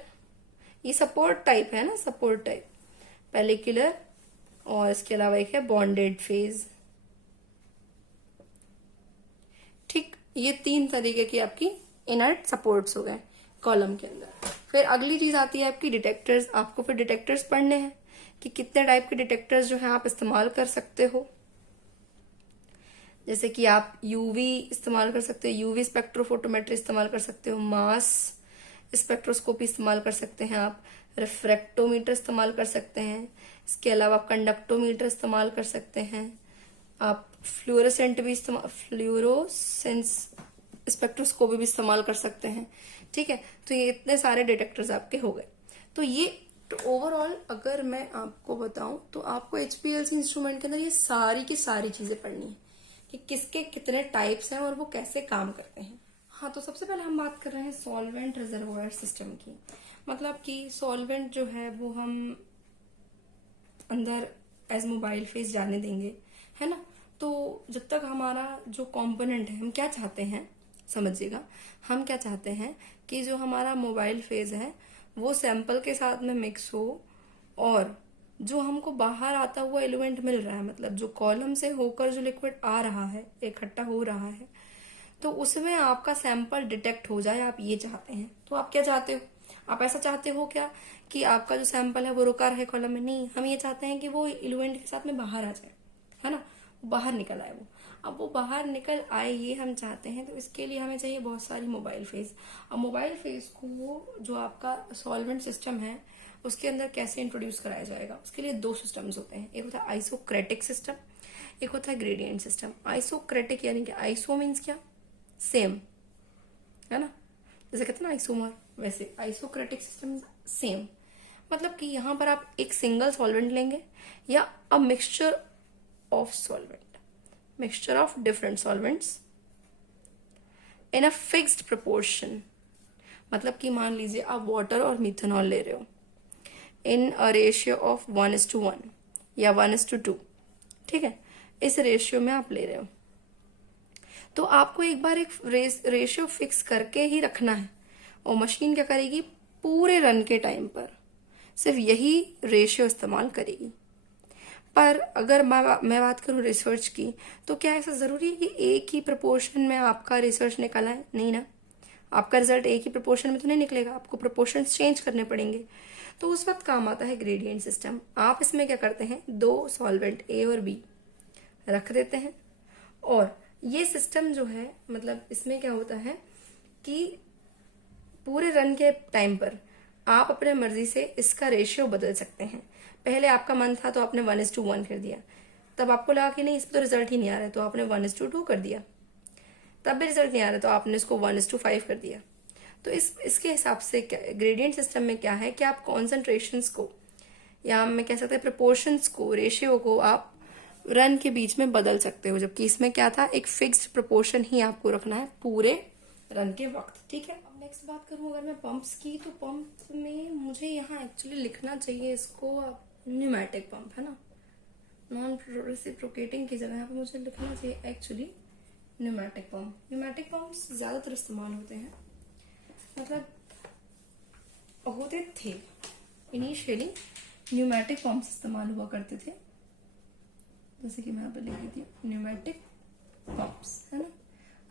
ये सपोर्ट टाइप है ना, सपोर्ट टाइप, पेलिकुलर, और इसके अलावा एक है बॉन्डेड फेज। ठीक, ये तीन तरीके की आपकी इनर्ट सपोर्ट्स हो गए कॉलम के अंदर। फिर अगली चीज आती है आपकी डिटेक्टर्स। आपको फिर डिटेक्टर्स पढ़ने हैं कि कितने टाइप के डिटेक्टर्स जो है आप इस्तेमाल कर सकते हो। जैसे कि आप यूवी इस्तेमाल कर सकते हो, यूवी स्पेक्ट्रोफोटोमेट्री इस्तेमाल कर सकते हो, मास स्पेक्ट्रोस्कोपी इस्तेमाल कर सकते हैं, आप रिफ्रैक्टोमीटर इस्तेमाल कर सकते हैं, इसके अलावा आप कंडक्टोमीटर इस्तेमाल कर सकते हैं, आप फ्लोरोसेंस स्पेक्ट्रोस्कोपी भी इस्तेमाल कर सकते हैं। ठीक है, तो ये इतने सारे डिटेक्टर्स आपके हो गए। तो ये ओवरऑल अगर मैं आपको बताऊं तो आपको HPLC इंस्ट्रूमेंट के अंदर ये सारी की सारी चीजें पढ़नी है कि किसके कितने टाइप्स हैं और वो कैसे काम करते हैं। हाँ, तो सबसे पहले हम बात कर रहे हैं सॉल्वेंट रिजर्वोयर सिस्टम की। मतलब कि सॉल्वेंट जो है वो हम अंदर एज मोबाइल फेस जाने देंगे, है ना। तो जब तक हमारा जो कंपोनेंट है, हम क्या चाहते हैं समझिएगा, हम क्या चाहते हैं कि जो हमारा मोबाइल फेज है वो सैंपल के साथ में मिक्स हो, और जो हमको बाहर आता हुआ एलिमेंट मिल रहा है, मतलब जो कॉलम से होकर जो लिक्विड आ रहा है, इकट्ठा हो रहा है, तो उसमें आपका सैंपल डिटेक्ट हो जाए, आप ये चाहते हैं। तो आप क्या चाहते हो, आप ऐसा चाहते हो क्या कि आपका जो सैंपल है वो रुका रहे कॉलम में? नहीं, हम ये चाहते हैं कि वो एलिमेंट के साथ में बाहर आ जाए, है ना, बाहर निकल आए वो। अब वो बाहर निकल आए ये हम चाहते हैं, तो इसके लिए हमें चाहिए बहुत सारी मोबाइल फेज। अब मोबाइल फेज को जो आपका सॉल्वेंट सिस्टम है उसके अंदर कैसे इंट्रोड्यूस कराया जाएगा, उसके लिए दो सिस्टम्स होते हैं। एक होता है आइसोक्रेटिक सिस्टम, एक होता है ग्रेडियंट सिस्टम। आइसोक्रेटिक यानी कि आइसो मीन्स क्या, सेम, है ना, जैसे कहते हैं ना आइसोमर, वैसे आइसोक्रेटिक सिस्टम सेम। मतलब कि यहां पर आप एक सिंगल सॉल्वेंट लेंगे या a mixture of solvent, mixture of different solvents in a fixed proportion. मतलब कि मान लीजिए आप वाटर और मिथेनॉल ले रहे हो इन अ रेशियो ऑफ 1:1 या 1:2, ठीक है, इस रेशियो में आप ले रहे हो। तो आपको एक बार एक रेशियो फिक्स करके ही रखना है, और मशीन क्या करेगी, पूरे रन के टाइम पर सिर्फ यही रेशियो इस्तेमाल करेगी। पर अगर मैं बात करूं रिसर्च की, तो क्या ऐसा जरूरी है कि एक ही प्रोपोर्शन में आपका रिसर्च निकल आए? नहीं ना, आपका रिजल्ट एक ही प्रोपोर्शन में तो नहीं निकलेगा, आपको प्रोपोर्शन चेंज करने पड़ेंगे। तो उस वक्त काम आता है ग्रेडियंट सिस्टम। आप इसमें क्या करते हैं, दो सॉल्वेंट A और B रख देते हैं, और ये सिस्टम जो है मतलब इसमें क्या होता है कि पूरे रन के टाइम पर आप अपने मर्जी से इसका रेशियो बदल सकते हैं। पहले आपका मन था तो आपने 1:1 कर दिया, तब आपको लगा कि नहीं इसमें तो रिजल्ट ही नहीं आ रहा है तो आपने 1:2 कर दिया, तब भी रिजल्ट नहीं आ रहा तो आपने इसको 1:5 कर दिया। तो इसके हिसाब से ग्रेडियंट सिस्टम में क्या है कि आप कॉन्सेंट्रेशंस को या मैं कह सकते हैं प्रपोर्शंस को, रेशियो को आप रन के बीच में बदल सकते हो, जबकि इसमें क्या था एक फिक्स्ड प्रपोर्शन ही आपको रखना है पूरे रन के वक्त। ठीक है, अब नेक्स्ट बात करूं अगर मैं पंप्स की, तो पंप में मुझे यहाँ एक्चुअली लिखना चाहिए इसको न्यूमेटिक पंप, है ना, नॉन रेसिप्रोकेटिंग की जगह यहाँ पे मुझे लिखना चाहिए actually pneumatic pump. Pneumatic pumps ज्यादातर इस्तेमाल होते हैं, मतलब होते थे इनिशियली न्यूमेटिक पंप्स इस्तेमाल हुआ करते थे, जैसे कि मैं यहाँ पे लिख देती हूँ न्यूमेटिक पंप्स, है ना।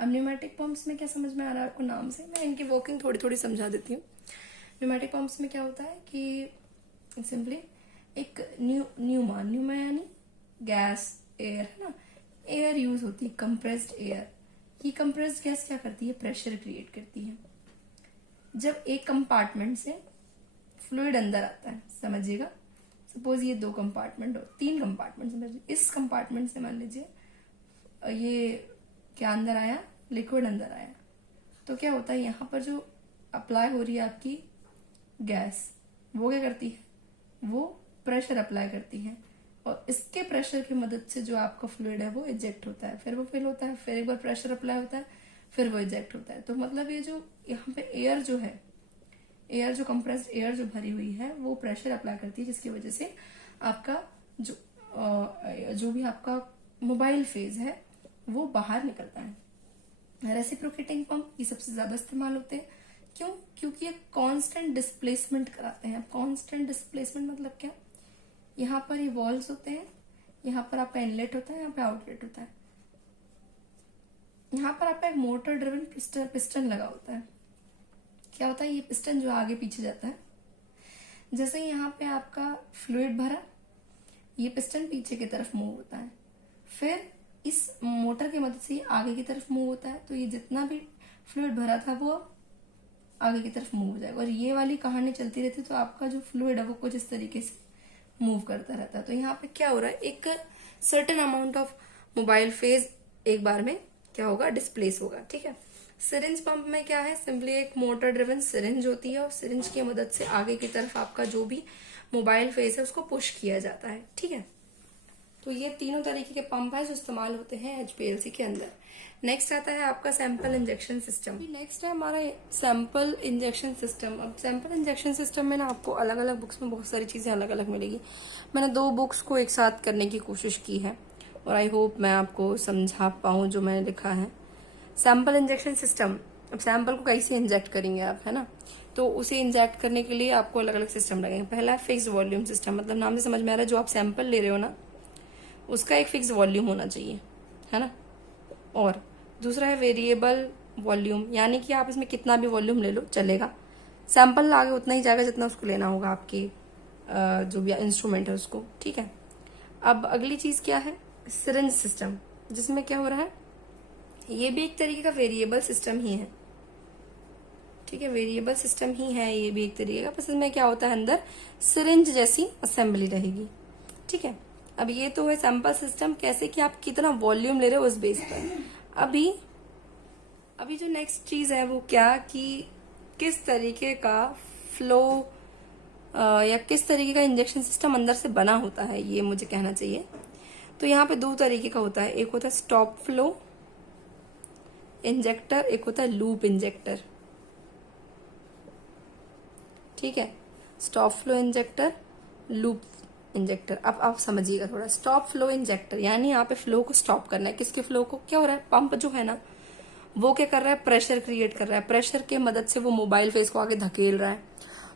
अब न्यूमेटिक पंप्स में क्या समझ में आ रहा है आपको नाम से, मैं इनकी वर्किंग थोड़ी थोड़ी समझा देती हूँ। न्यूमेटिक पंप्स में क्या होता है कि सिंपली एक न्यूमा यानी गैस, एयर, है ना, एयर यूज होती है, कंप्रेस्ड एयर। ये कंप्रेस्ड गैस क्या करती है, प्रेशर क्रिएट करती है। जब एक कंपार्टमेंट से फ्लूइड अंदर आता है, समझिएगा, सपोज ये 2 कंपार्टमेंट हो, 3 कंपार्टमेंट समझिए, इस कंपार्टमेंट से मान लीजिए ये क्या अंदर आया, लिक्विड अंदर आया, तो क्या होता है यहाँ पर जो अप्लाई हो रही है आपकी गैस, वो क्या करती है, वो प्रेशर अप्लाई करती है, और इसके प्रेशर की मदद से जो आपका फ्लूइड है वो इजेक्ट होता है, फिर वो फिल होता है, फिर एक बार प्रेशर अप्लाई होता है, फिर वो इजेक्ट होता है। तो मतलब ये जो यहाँ पे एयर जो है, एयर जो कंप्रेस्ड एयर जो भरी हुई है वो प्रेशर अप्लाई करती है, जिसकी वजह से आपका जो भी आपका मोबाइल फेज है वो बाहर निकलता है। रेसिप्रोकेटिंग पंप ये सबसे ज्यादा इस्तेमाल होते हैं, क्यों, क्योंकि ये कांस्टेंट डिस्प्लेसमेंट कराते हैं। कांस्टेंट डिस्प्लेसमेंट मतलब क्या, यहाँ पर ये वॉल्स होते हैं, यहाँ पर आपका इनलेट होता है, यहाँ पे आउटलेट होता है, यहाँ पर आपका एक मोटर ड्रिवन पिस्टन लगा होता है। क्या होता है, ये पिस्टन जो आगे पीछे जाता है, जैसे यहाँ पे आपका फ्लूइड भरा, ये पिस्टन पीछे की तरफ मूव होता है, फिर इस मोटर की मदद से ये आगे की तरफ मूव होता है, तो ये जितना भी फ्लूइड भरा था वो आगे की तरफ मूव हो जाएगा, और ये वाली कहानी चलती रहती, तो आपका जो फ्लूइड है वो कुछ इस तरीके से मूव करता रहता है। तो यहाँ पे क्या हो रहा है, एक certain amount of mobile phase एक बार में क्या होगा, डिस्प्लेस होगा। ठीक है, सिरिंज पंप में क्या है, सिंपली एक मोटर ड्रिवन सिरिंज होती है, और सिरिंज की मदद से आगे की तरफ आपका जो भी मोबाइल फेस है उसको पुश किया जाता है। ठीक है, तो ये तीनों तरीके के पंप है जो इस्तेमाल होते हैं एचपीएलसी के अंदर। नेक्स्ट आता है आपका सैंपल इंजेक्शन सिस्टम। नेक्स्ट है हमारा सैंपल इंजेक्शन सिस्टम। अब सैंपल इंजेक्शन सिस्टम में ना आपको अलग अलग बुक्स में बहुत सारी चीजें अलग अलग मिलेगी। मैंने 2 बुक्स को एक साथ करने की कोशिश की है, और आई होप मैं आपको समझा पाऊं जो मैंने लिखा है। सैंपल इंजेक्शन सिस्टम, अब सैंपल को कैसे इंजेक्ट करेंगे आप, है ना, तो उसे इंजेक्ट करने के लिए आपको अलग अलग सिस्टम लगेंगे। पहला है फिक्स वॉल्यूम सिस्टम, मतलब नाम से समझ में आ रहा है जो आप सैंपल ले रहे हो ना उसका एक फिक्स वॉल्यूम होना चाहिए, है ना। और दूसरा है वेरिएबल वॉल्यूम, यानी कि आप इसमें कितना भी वॉल्यूम ले लो चलेगा, सैंपल आगे उतना ही जाएगा जितना उसको लेना होगा आपकी जो भी इंस्ट्रूमेंट है उसको। ठीक है, अब अगली चीज क्या है, सिरिंज सिस्टम, जिसमें क्या हो रहा है, ये भी एक तरीके का वेरिएबल सिस्टम ही है। ठीक है, वेरिएबल सिस्टम ही है ये भी एक तरीके का, बस इसमें क्या होता है अंदर सिरिंज जैसी असेंबली रहेगी। ठीक है, अब ये तो है सैंपल सिस्टम, कैसे कि आप कितना वॉल्यूम ले रहे हो उस बेस पर। अभी जो नेक्स्ट चीज है वो क्या, कि किस तरीके का फ्लो या किस तरीके का इंजेक्शन सिस्टम अंदर से बना होता है, ये मुझे कहना चाहिए। तो यहाँ पे 2 तरीके का होता है, एक होता है स्टॉप फ्लो इंजेक्टर, एक होता है लूप इंजेक्टर। ठीक है, stop flow injector, loop injector. अब आप समझिएगा थोड़ा, स्टॉप फ्लो इंजेक्टर यानी यहाँ पे फ्लो को स्टॉप करना है। किसके फ्लो को, क्या हो रहा है, पंप जो है ना वो क्या कर रहा है, प्रेशर क्रिएट कर रहा है, प्रेशर के मदद से वो मोबाइल फेस को आगे धकेल रहा है।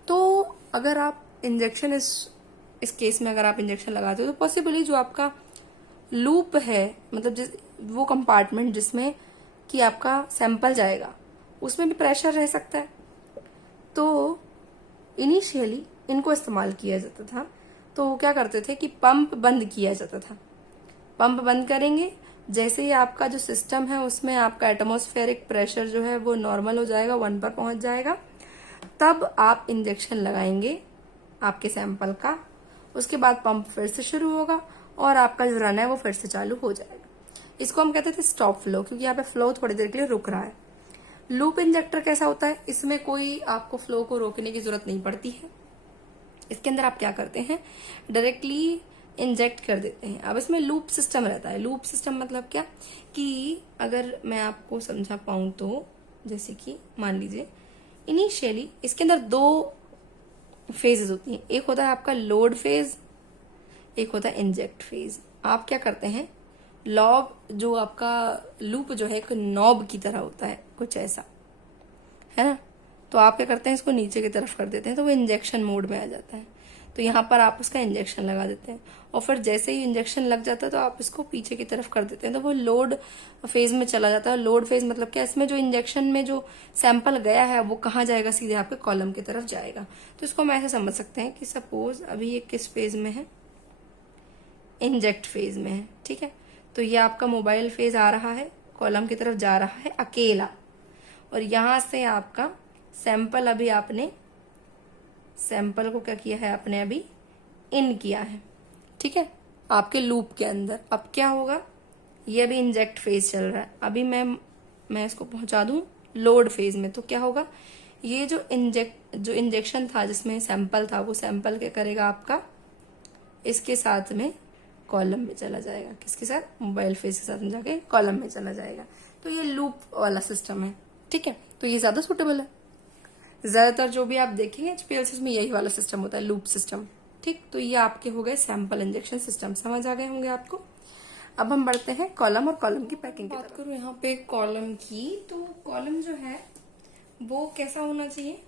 तो अगर आप इंजेक्शन इस केस में अगर आप इंजेक्शन लगाते हो तो पॉसिबली जो आपका लूप है, मतलब वो कंपार्टमेंट जिसमें कि आपका सैंपल जाएगा उसमें भी प्रेशर रह सकता है। तो इनिशियली इनको इस्तेमाल किया जाता था, तो क्या करते थे कि पंप बंद किया जाता था, पंप बंद करेंगे जैसे ही आपका जो सिस्टम है उसमें आपका एटमॉस्फेरिक प्रेशर जो है वो नॉर्मल हो जाएगा, 1 पर पहुंच जाएगा, तब आप इंजेक्शन लगाएंगे आपके सैंपल का। उसके बाद पंप फिर से शुरू होगा और आपका जो रन है वो फिर से चालू हो जाएगा। इसको हम कहते थे स्टॉप फ्लो, क्योंकि यहाँ पे फ्लो थोड़ी देर के लिए रुक रहा है। लूप इंजेक्टर कैसा होता है, इसमें कोई आपको फ्लो को रोकने की जरूरत नहीं पड़ती है। इसके अंदर आप क्या करते हैं, डायरेक्टली इंजेक्ट कर देते हैं। अब इसमें लूप सिस्टम रहता है। लूप सिस्टम मतलब क्या, कि अगर मैं आपको समझा पाऊं तो जैसे कि मान लीजिए इनिशियली इसके अंदर 2 फेजेस होती हैं। एक होता है आपका लोड फेज, एक होता है इंजेक्ट फेज। आप क्या करते हैं, लॉब जो आपका लूप जो है एक नॉब की तरह होता है, कुछ ऐसा है ना, तो आप क्या करते हैं, इसको नीचे की तरफ कर देते हैं तो वो इंजेक्शन मोड में आ जाता है। तो यहाँ पर आप उसका इंजेक्शन लगा देते हैं और फिर जैसे ही इंजेक्शन लग जाता है तो आप इसको पीछे की तरफ कर देते हैं तो वो लोड फेज में चला जाता है। लोड फेज मतलब क्या, इसमें जो इंजेक्शन में जो सैंपल गया है वो कहाँ जाएगा, सीधे आपके कॉलम की तरफ जाएगा। तो इसको हम ऐसे समझ सकते हैं कि सपोज अभी ये किस फेज में है, इंजेक्ट फेज में है, ठीक है। तो ये आपका मोबाइल फेज आ रहा है, कॉलम की तरफ जा रहा है अकेला, और यहां से आपका सैंपल अभी आपने सैंपल को क्या किया है, आपने अभी इन किया है, ठीक है, आपके लूप के अंदर। अब क्या होगा, ये अभी इंजेक्ट फेज चल रहा है, अभी मैं इसको पहुंचा दूं लोड फेज में, तो क्या होगा, ये जो इंजेक्शन था जिसमें सैंपल था वो सैंपल क्या करेगा आपका इसके साथ में कॉलम में चला जाएगा। किसके साथ, मोबाइल फेज के साथ में जाके कॉलम में चला जाएगा। तो ये लूप वाला सिस्टम है, ठीक है। तो ये ज्यादा सुटेबल है। ज्यादातर जो भी आप देखेंगे एचपीएलसी में यही वाला सिस्टम होता है, लूप सिस्टम, ठीक। तो ये आपके हो गए सैंपल इंजेक्शन सिस्टम, समझ आ गए होंगे आपको। अब हम बढ़ते हैं कॉलम और कॉलम की पैकिंग की बात करूं यहाँ पे कॉलम की, तो कॉलम जो है वो कैसा होना चाहिए,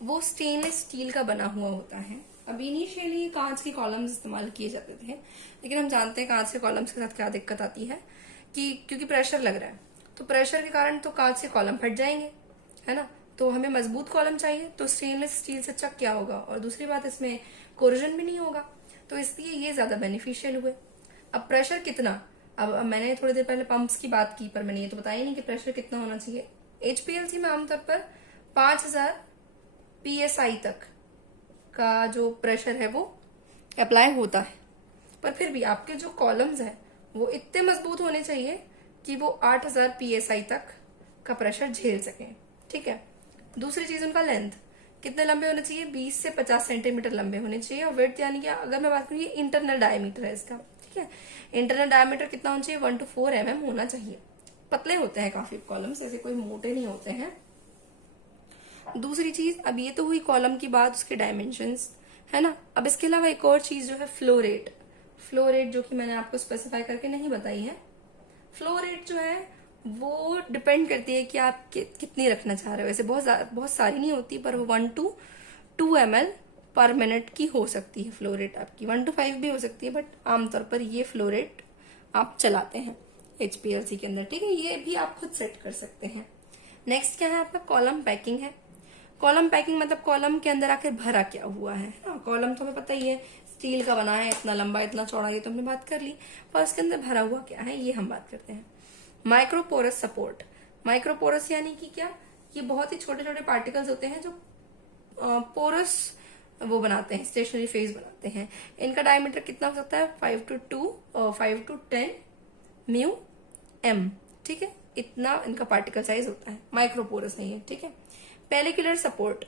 वो स्टेनलेस स्टील का बना हुआ होता है। अब इनिशियली कांच के कॉलम्स इस्तेमाल किए जाते थे, लेकिन हम जानते हैं कांच के कॉलम्स के साथ क्या दिक्कत आती है, कि क्योंकि प्रेशर लग रहा है तो प्रेशर के कारण तो कांच के कॉलम फट जाएंगे, है ना। तो हमें मजबूत कॉलम चाहिए, तो स्टेनलेस स्टील से अच्छा क्या होगा, और दूसरी बात इसमें कोरोजन भी नहीं होगा, तो इसलिए ये ज्यादा बेनिफिशियल हुए। अब प्रेशर कितना, अब मैंने थोड़ी देर पहले पंप्स की बात की, पर मैंने ये तो बताया नहीं कि प्रेशर कितना होना चाहिए। एचपीएलसी में आमतौर पर 5000 पीएसआई तक का जो प्रेशर है वो अप्लाई होता है, पर फिर भी आपके जो कॉलम्स हैं वो इतने मजबूत होने चाहिए कि वो 8000 पीएसआई तक का प्रेशर झेल सके, ठीक है। दूसरी चीज, उनका लेंथ कितने लंबे होने चाहिए, 20 से 50 सेंटीमीटर लंबे होने चाहिए। और वेट यानी कि अगर मैं बात करूँ, ये इंटरनल डायमीटर है इसका, ठीक है। इंटरनल डायमीटर कितना होना चाहिए, 1 to 4 mm होना चाहिए। पतले होते हैं काफी कॉलम्स, ऐसे कोई मोटे नहीं होते हैं। दूसरी चीज, अब ये तो हुई कॉलम की बात, उसके डायमेंशंस, है ना। अब इसके अलावा एक और चीज जो है फ्लो रेट, फ्लो रेट जो कि मैंने आपको स्पेसिफाई करके नहीं बताई है। फ्लो रेट जो है वो डिपेंड करती है कि आप कितनी रखना चाह रहे हो। वैसे बहुत सारी नहीं होती, पर वो 1 to 2 ml पर मिनट की हो सकती है फ्लो रेट आपकी, 1 to 5 भी हो सकती है, बट आमतौर पर ये फ्लो रेट आप चलाते हैं एचपीएलसी के अंदर, ठीक है। ये भी आप खुद सेट कर सकते हैं। नेक्स्ट क्या है आपका, कॉलम पैकिंग है। कॉलम पैकिंग मतलब कॉलम के अंदर आखिर भरा क्या हुआ है ना। कॉलम तो हमें पता ही है स्टील का बना है, इतना लंबा इतना चौड़ा, ये तो हमने बात कर ली, पर उसके अंदर भरा हुआ क्या है ये हम बात करते हैं। माइक्रोपोरस सपोर्ट, माइक्रोपोरस यानी कि क्या, ये बहुत ही छोटे छोटे पार्टिकल्स होते हैं जो पोरस वो बनाते हैं, स्टेशनरी फेज बनाते हैं। इनका डायमीटर कितना हो सकता है, 5 to 10 म्यू एम, ठीक है। इतना इनका पार्टिकल साइज होता है, माइक्रोपोरस नहीं है, ठीक है। पेलिकुलर सपोर्ट,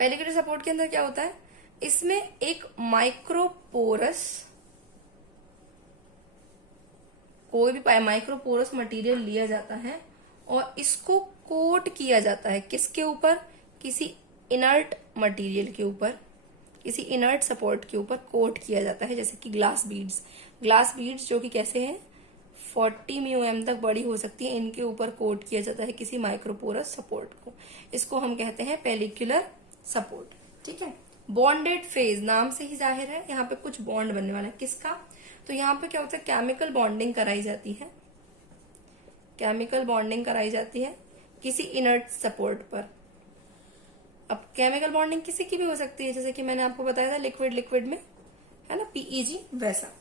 पेलिकुलर सपोर्ट के अंदर क्या होता है, इसमें एक माइक्रोपोरस, कोई भी माइक्रोपोरस मटेरियल लिया जाता है और इसको कोट किया जाता है, किसके ऊपर, किसी इनर्ट मटेरियल के ऊपर, किसी इनर्ट सपोर्ट के ऊपर कोट किया जाता है, जैसे कि ग्लास बीड्स। ग्लास बीड्स जो कि कैसे हैं, 40 म्यूएम तक बड़ी हो सकती है, इनके ऊपर कोट किया जाता है किसी माइक्रोपोरस सपोर्ट को। इसको हम कहते हैं पेलिकुलर सपोर्ट, ठीक है। बॉन्डेड फेज, नाम से ही जाहिर है यहाँ पे कुछ बॉन्ड बनने वाला है, किसका, तो यहाँ पे क्या होता है, केमिकल बॉन्डिंग कराई जाती है, केमिकल बॉन्डिंग कराई जाती है किसी इनर्ट सपोर्ट पर। अब केमिकल बॉन्डिंग किसी की भी हो सकती है, जैसे कि मैंने आपको बताया था लिक्विड लिक्विड में, है ना, पीईजी वैसा।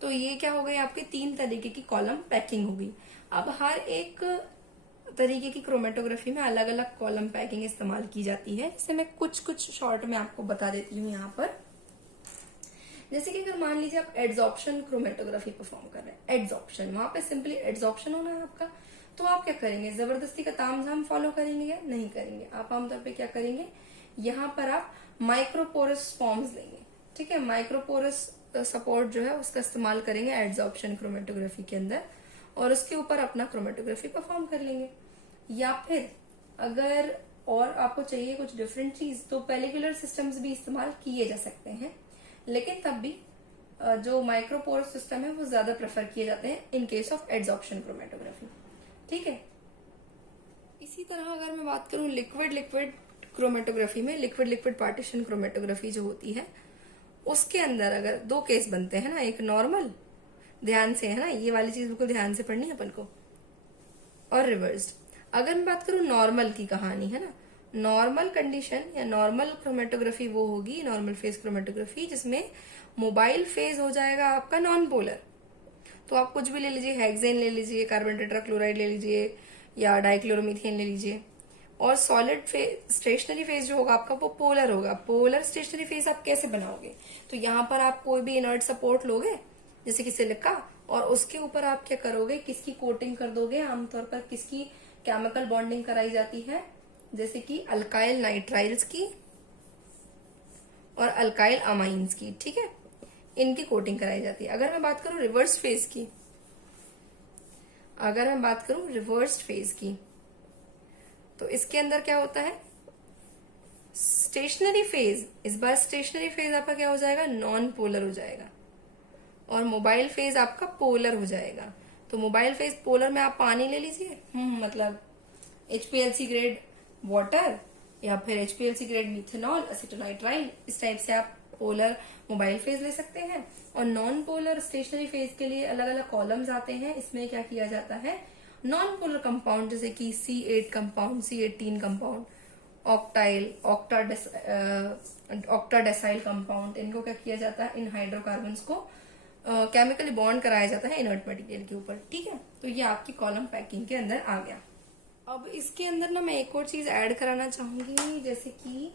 तो ये क्या हो गई, आपके 3 तरीके की कॉलम पैकिंग होगी। अब हर एक तरीके की क्रोमेटोग्राफी में अलग अलग कॉलम पैकिंग इस्तेमाल की जाती है। जैसे मैं कुछ शॉर्ट में आपको बता देती हूँ यहाँ पर। जैसे कि अगर मान लीजिए आप एड्सॉर्प्शन क्रोमेटोग्राफी परफॉर्म कर रहे हैं, एड्सॉर्प्शन, वहां पे सिंपली एड्सॉर्प्शन होना है आपका, तो आप क्या करेंगे, जबरदस्ती का तामझाम फॉलो करेंगे या नहीं करेंगे। आप आमतौर पे क्या करेंगे, यहाँ पर आप माइक्रोपोरस फॉर्म्स लेंगे, ठीक है, माइक्रोपोरस सपोर्ट जो है उसका इस्तेमाल करेंगे एड्सॉर्प्शन क्रोमेटोग्राफी के अंदर, और उसके ऊपर अपना क्रोमेटोग्राफी परफॉर्म कर लेंगे। या फिर अगर और आपको चाहिए कुछ डिफरेंट चीज, तो पेलिकुलर सिस्टम्स भी इस्तेमाल किए जा सकते हैं, लेकिन तब भी जो माइक्रोपोरस सिस्टम है वो ज्यादा प्रेफर किए जाते हैं in case of adsorption chromatography, ठीक है। इसी तरह अगर मैं बात करूं लिक्विड लिक्विड क्रोमेटोग्राफी में, लिक्विड लिक्विड पार्टीशन क्रोमेटोग्राफी जो होती है, उसके अंदर अगर 2 केस बनते हैं ना, एक नॉर्मल, ध्यान से है ना, ये वाली चीज बिल्कुल ध्यान से पढ़नी है अपन को, और रिवर्स्ड। अगर मैं बात करूं नॉर्मल की कहानी, है ना, नॉर्मल कंडीशन या नॉर्मल क्रोमेटोग्राफी वो होगी, नॉर्मल फेज क्रोमेटोग्राफी, जिसमें मोबाइल फेज हो जाएगा आपका नॉन पोलर। तो आप कुछ भी ले लीजिए, हेक्सेन ले लीजिए, कार्बन टेट्राक्लोराइड ले लीजिए, या डाइक्लोरोमीथेन ले लीजिए, और सॉलिड फेज, स्टेशनरी फेज जो होगा आपका वो पोलर होगा। पोलर स्टेशनरी फेज आप कैसे बनाओगे, तो यहाँ पर आप कोई भी इनर्ट सपोर्ट लोगे, जैसे कि सिलिका, और उसके ऊपर आप क्या करोगे, किसकी कोटिंग कर दोगे, आमतौर पर किसकी केमिकल बॉन्डिंग कराई जाती है, जैसे कि अल्काइल नाइट्राइल्स की और अल्काइल अमाइंस की, ठीक है, इनकी कोटिंग कराई जाती है। अगर मैं बात करूं रिवर्स फेज की, अगर मैं बात करूं रिवर्स फेज की, तो इसके अंदर क्या होता है, स्टेशनरी फेज, इस बार स्टेशनरी फेज आपका क्या हो जाएगा, नॉन पोलर हो जाएगा, और मोबाइल फेज आपका पोलर हो जाएगा। तो मोबाइल फेज पोलर में आप पानी ले लीजिए, मतलब HPLC ग्रेड वाटर या फिर HPLC ग्रेड मिथेनॉल एसिटोनाइट्राइल, इस टाइप से आप पोलर मोबाइल फेज ले सकते हैं। और नॉन पोलर स्टेशनरी फेज के लिए अलग अलग कॉलम्स आते हैं। इसमें क्या किया जाता है, नॉन पोलर कंपाउंड जैसे कि C8 compound, C18 compound, octyl, octadecyl compound, इनको क्या किया जाता है, इन हाइड्रोकार्बन्स को केमिकली बॉन्ड कराया जाता है इनर्ट मटेरियल के ऊपर, ठीक है। तो ये आपकी कॉलम पैकिंग के अंदर आ गया। अब इसके अंदर ना मैं एक और चीज ऐड कराना चाहूंगी, जैसे कि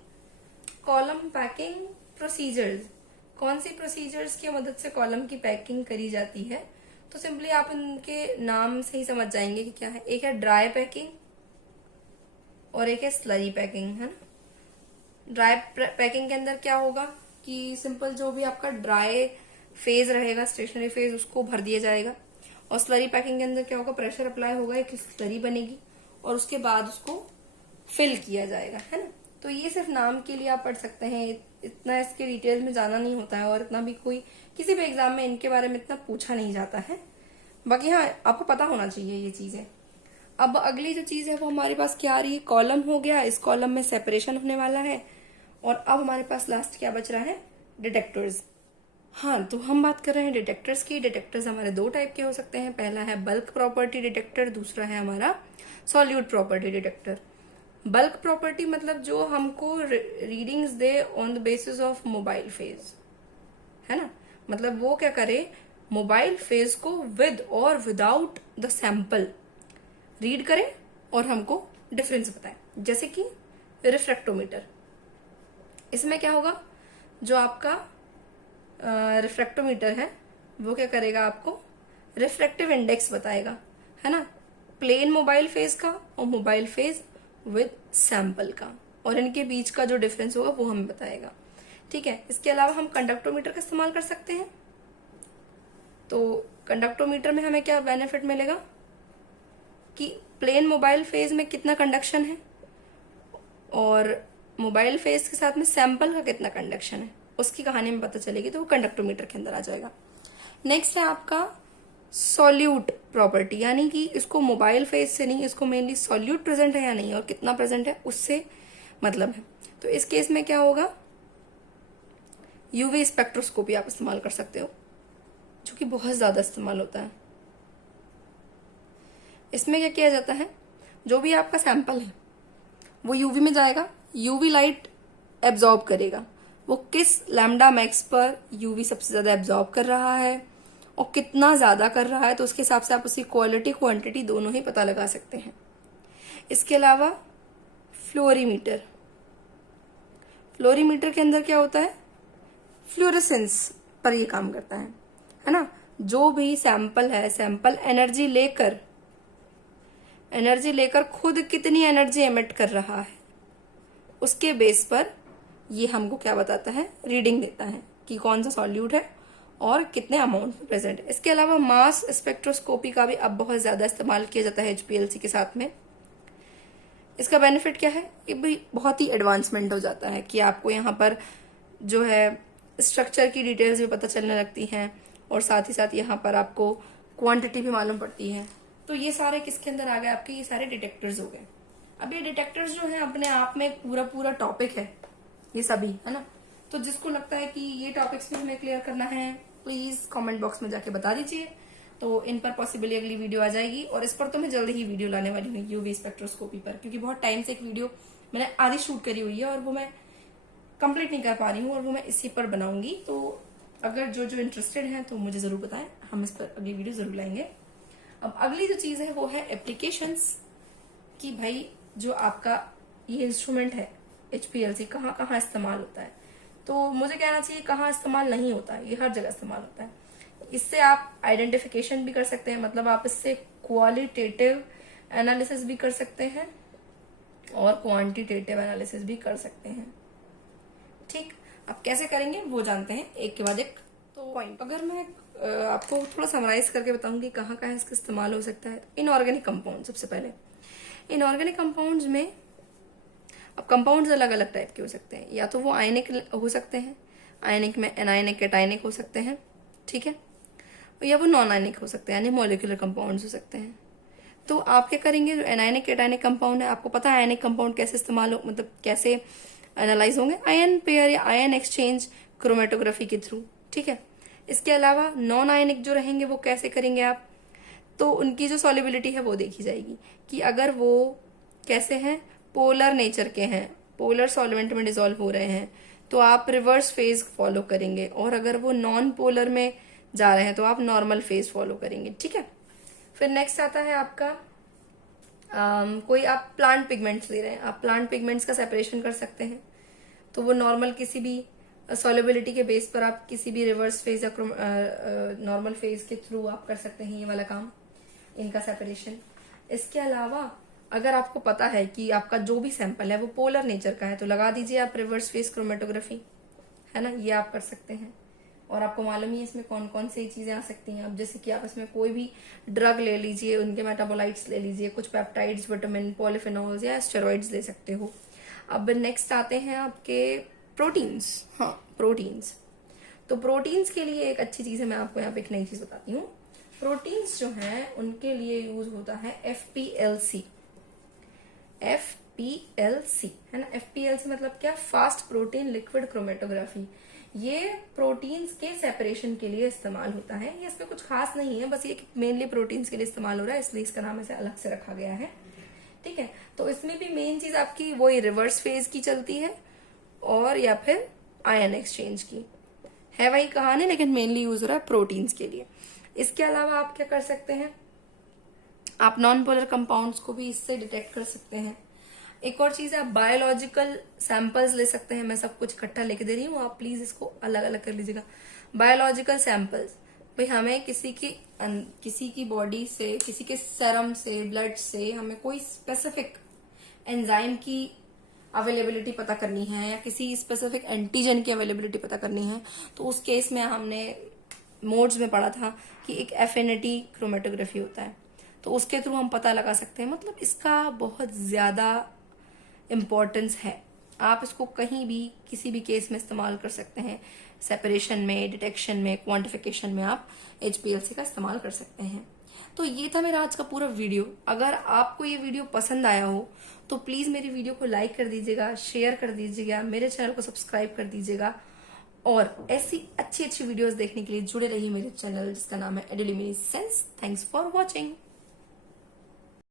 कॉलम पैकिंग प्रोसीजर्स, कौन सी प्रोसीजर्स की मदद से कॉलम की पैकिंग करी जाती है। तो सिंपली आप इनके नाम से ही समझ जाएंगे कि क्या है। एक है ड्राई पैकिंग और एक है स्लरी पैकिंग, है ना। ड्राई पैकिंग के अंदर क्या होगा कि सिंपल जो भी आपका ड्राई फेज रहेगा, स्टेशनरी फेज, उसको भर दिया जाएगा। और स्लरी पैकिंग के अंदर क्या होगा, प्रेशर अप्लाई होगा, एक स्लरी बनेगी और उसके बाद उसको फिल किया जाएगा, है ना। तो ये सिर्फ नाम के लिए आप पढ़ सकते हैं, इतना इसके डिटेल में जाना नहीं होता है, और इतना भी कोई किसी भी एग्जाम में इनके बारे में इतना पूछा नहीं जाता है। बाकी हाँ, आपको पता होना चाहिए ये चीजें। अब अगली जो चीज है वो हमारे पास क्या आ रही है, कॉलम हो गया, इस कॉलम में सेपरेशन होने वाला है। और अब हमारे पास लास्ट क्या बच रहा है, डिटेक्टर्स। हाँ, तो हम बात कर रहे हैं डिटेक्टर्स की। डिटेक्टर्स हमारे 2 टाइप के हो सकते हैं, पहला है बल्क प्रॉपर्टी डिटेक्टर, दूसरा है हमारा solute property detector. Bulk property मतलब जो हमको readings they on the basis of mobile phase, है ना। मतलब वो क्या करे, मोबाइल फेज को विद और विदाउट द सैंपल रीड करे और हमको डिफरेंस बताए। जैसे कि रिफ्रैक्टोमीटर, इसमें क्या होगा, जो आपका रिफ्रैक्टोमीटर है वो क्या करेगा, आपको रिफ्रैक्टिव इंडेक्स बताएगा, है ना, प्लेन मोबाइल फेज का और मोबाइल फेज विद सैंपल का, और इनके बीच का जो डिफरेंस होगा वो हमें बताएगा, ठीक है। इसके अलावा हम कंडक्टोमीटर का इस्तेमाल कर सकते हैं। तो कंडक्टोमीटर में हमें क्या बेनिफिट मिलेगा कि प्लेन मोबाइल फेज में कितना कंडक्शन है और मोबाइल फेज के साथ में सैंपल का कितना कंडक्शन है, उसकी कहानी में पता चलेगी, तो वो कंडक्टोमीटर के अंदर आ जाएगा। नेक्स्ट है आपका सॉल्यूट प्रॉपर्टी, यानी कि इसको मोबाइल फेज से नहीं, इसको मेनली सॉल्यूट प्रेजेंट है या नहीं और कितना प्रेजेंट है उससे मतलब है। तो इस केस में क्या होगा, यूवी स्पेक्ट्रोस्कोपी आप इस्तेमाल कर सकते हो, जो कि बहुत ज्यादा इस्तेमाल होता है। इसमें क्या किया जाता है, जो भी आपका सैंपल है वो यूवी में जाएगा, यूवी लाइट एब्जॉर्ब करेगा, वो किस लैम्डा मैक्स पर यूवी सबसे ज्यादा एब्जॉर्ब कर रहा है और कितना ज्यादा कर रहा है, तो उसके हिसाब से आप उसकी क्वालिटी क्वांटिटी दोनों ही पता लगा सकते हैं। इसके अलावा फ्लोरीमीटर, फ्लोरीमीटर के अंदर क्या होता है, फ्लोरेसेंस पर ये काम करता है ना। जो भी सैंपल है, सैंपल एनर्जी लेकर खुद कितनी एनर्जी एमिट कर रहा है, उसके बेस पर ये हमको क्या बताता है, रीडिंग देता है कि कौन सा सॉल्यूट है और कितने अमाउंट में प्रेजेंट है। इसके अलावा मास स्पेक्ट्रोस्कोपी का भी अब बहुत ज्यादा इस्तेमाल किया जाता है एचपीएलसी के साथ में। इसका बेनिफिट क्या है, ये भी बहुत ही एडवांसमेंट हो जाता है कि आपको यहाँ पर जो है स्ट्रक्चर की डिटेल्स भी पता चलने लगती हैं और साथ ही साथ यहाँ पर आपको क्वांटिटी भी मालूम पड़ती है। तो ये सारे किसके अंदर आ गए आपके, ये सारे डिटेक्टर्स हो गए। अब ये डिटेक्टर्स जो है अपने आप में पूरा टॉपिक है ये सभी, है ना। तो जिसको लगता है कि ये टॉपिक्स भी हमें क्लियर करना है, प्लीज कमेंट बॉक्स में जाके बता दीजिए। तो इन पर पॉसिबली अगली वीडियो आ जाएगी, और इस पर तो मैं जल्दी ही वीडियो लाने वाली हूँ यूवी स्पेक्ट्रोस्कोपी पर, क्योंकि बहुत टाइम से एक वीडियो मैंने आधी शूट करी हुई है और वो मैं कंप्लीट नहीं कर पा रही हूँ, और वो मैं इसी पर बनाऊंगी। तो अगर जो जो इंटरेस्टेड हैं तो मुझे जरूर बताएं, हम इस पर अगली वीडियो जरूर लाएंगे। अब अगली जो चीज है वो है एप्लीकेशंस, कि भाई जो आपका ये इंस्ट्रूमेंट है एचपीएलसी कहाँ कहाँ इस्तेमाल होता है। तो मुझे कहना चाहिए कहाँ इस्तेमाल नहीं होता है, ये हर जगह इस्तेमाल होता है। इससे आप आइडेंटिफिकेशन भी कर सकते हैं, मतलब आप इससे क्वालिटेटिव एनालिसिस भी कर सकते हैं और क्वांटिटेटिव एनालिसिस भी कर सकते हैं। ठीक, अब कैसे करेंगे वो जानते हैं एक के बाद एक। तो पॉइंट अगर मैं आपको थोड़ा समराइज करके बताऊंगी कहाँ कहाँ इसका इस्तेमाल हो सकता है। इनऑर्गेनिक कंपाउंड, सबसे पहले इनऑर्गेनिक कंपाउंड्स में, अब कंपाउंड्स अलग अलग टाइप के हो सकते हैं, या तो वो आयनिक हो सकते हैं, आयनिक में एनायनिक कैटायनिक हो सकते हैं, ठीक है, या वो नॉन आयनिक हो सकते हैं, यानी मॉलिक्यूलर कंपाउंड्स हो सकते हैं। तो आप क्या करेंगे, जो एनायनिक कैटायनिक कंपाउंड है, आपको पता है आयनिक कंपाउंड कैसे इस्तेमाल हो, मतलब कैसे एनालाइज होंगे, आयन पेयर या आयन एक्सचेंज क्रोमेटोग्राफी के थ्रू, ठीक है। इसके अलावा नॉन आयनिक जो रहेंगे वो कैसे करेंगे आप, तो उनकी जो सॉल्युबिलिटी है वो देखी जाएगी कि अगर वो कैसे हैं, पोलर नेचर के हैं, पोलर सॉल्वेंट में डिसॉल्व हो रहे हैं, तो आप रिवर्स फेज फॉलो करेंगे, और अगर वो नॉन पोलर में जा रहे हैं तो आप नॉर्मल फेज फॉलो करेंगे, ठीक है। फिर नेक्स्ट आता है आपका कोई आप प्लांट पिगमेंट्स ले रहे हैं, आप प्लांट पिगमेंट्स का सेपरेशन कर सकते हैं, तो वो नॉर्मल किसी भी सॉल्युबिलिटी के बेस पर आप किसी भी रिवर्स फेज या नॉर्मल फेज के थ्रू आप कर सकते हैं ये वाला काम, इनका सेपरेशन। इसके अलावा अगर आपको पता है कि आपका जो भी सैंपल है वो पोलर नेचर का है, तो लगा दीजिए आप रिवर्स फेज क्रोमेटोग्राफी, है ना, ये आप कर सकते हैं। और आपको मालूम ही है इसमें कौन कौन सी चीजें आ सकती हैं। अब जैसे कि आप इसमें कोई भी ड्रग ले लीजिए, उनके मेटाबोलाइट्स ले लीजिए, कुछ पेप्टाइड्स, विटामिन, पॉलीफेनॉल्स या स्टेरॉइड्स ले सकते हो। अब नेक्स्ट आते हैं आपके प्रोटीन्स। हाँ, प्रोटीन्स, तो प्रोटीन्स के लिए एक अच्छी चीज है, मैं आपको यहाँ पे एक नई चीज बताती हूँ। प्रोटीन्स जो है उनके लिए यूज होता है एफपीएलसी, एफपीएलसी, है ना। एफपीएलसी मतलब क्या, फास्ट प्रोटीन लिक्विड क्रोमेटोग्राफी। ये प्रोटीन्स के सेपरेशन के लिए इस्तेमाल होता है। ये इसमें कुछ खास नहीं है, बस ये मेनली प्रोटीन्स के लिए इस्तेमाल हो रहा है, इसलिए इसका नाम ऐसे अलग से रखा गया है, ठीक है। तो इसमें भी मेन चीज आपकी वही रिवर्स फेज की चलती है, और या फिर आयन एक्सचेंज की है, वही कहानी, लेकिन मेनली यूज हो रहा है प्रोटीन्स के लिए। इसके अलावा आप क्या कर सकते हैं, आप नॉन पोलर कंपाउंड्स को भी इससे डिटेक्ट कर सकते हैं। एक और चीज है, आप बायोलॉजिकल सैंपल्स ले सकते हैं। मैं सब कुछ इकट्ठा लेके दे रही हूँ, आप प्लीज इसको अलग अलग कर लीजिएगा। बायोलॉजिकल सैंपल्स, भाई हमें किसी की बॉडी से, किसी के सेरम से, ब्लड से हमें कोई स्पेसिफिक एंजाइम की अवेलेबिलिटी पता करनी है, या किसी स्पेसिफिक एंटीजन की अवेलेबिलिटी पता करनी है, तो उस केस में हमने मोड्स में पढ़ा था कि एक एफिनिटी क्रोमेटोग्राफी होता है, तो उसके थ्रू हम पता लगा सकते हैं। मतलब इसका बहुत ज्यादा इम्पोर्टेंस है, आप इसको कहीं भी किसी भी केस में इस्तेमाल कर सकते हैं। सेपरेशन में, डिटेक्शन में, क्वांटिफिकेशन में आप एचपीएलसी का इस्तेमाल कर सकते हैं। तो ये था मेरा आज का पूरा वीडियो। अगर आपको ये वीडियो पसंद आया हो तो प्लीज मेरी वीडियो को लाइक कर दीजिएगा, शेयर कर दीजिएगा, मेरे चैनल को सब्सक्राइब कर दीजिएगा, और ऐसी अच्छी अच्छी वीडियोस देखने के लिए जुड़े रहिए मेरे चैनल जिसका नाम है एडुलुमिनेसेंस। Thanks for watching.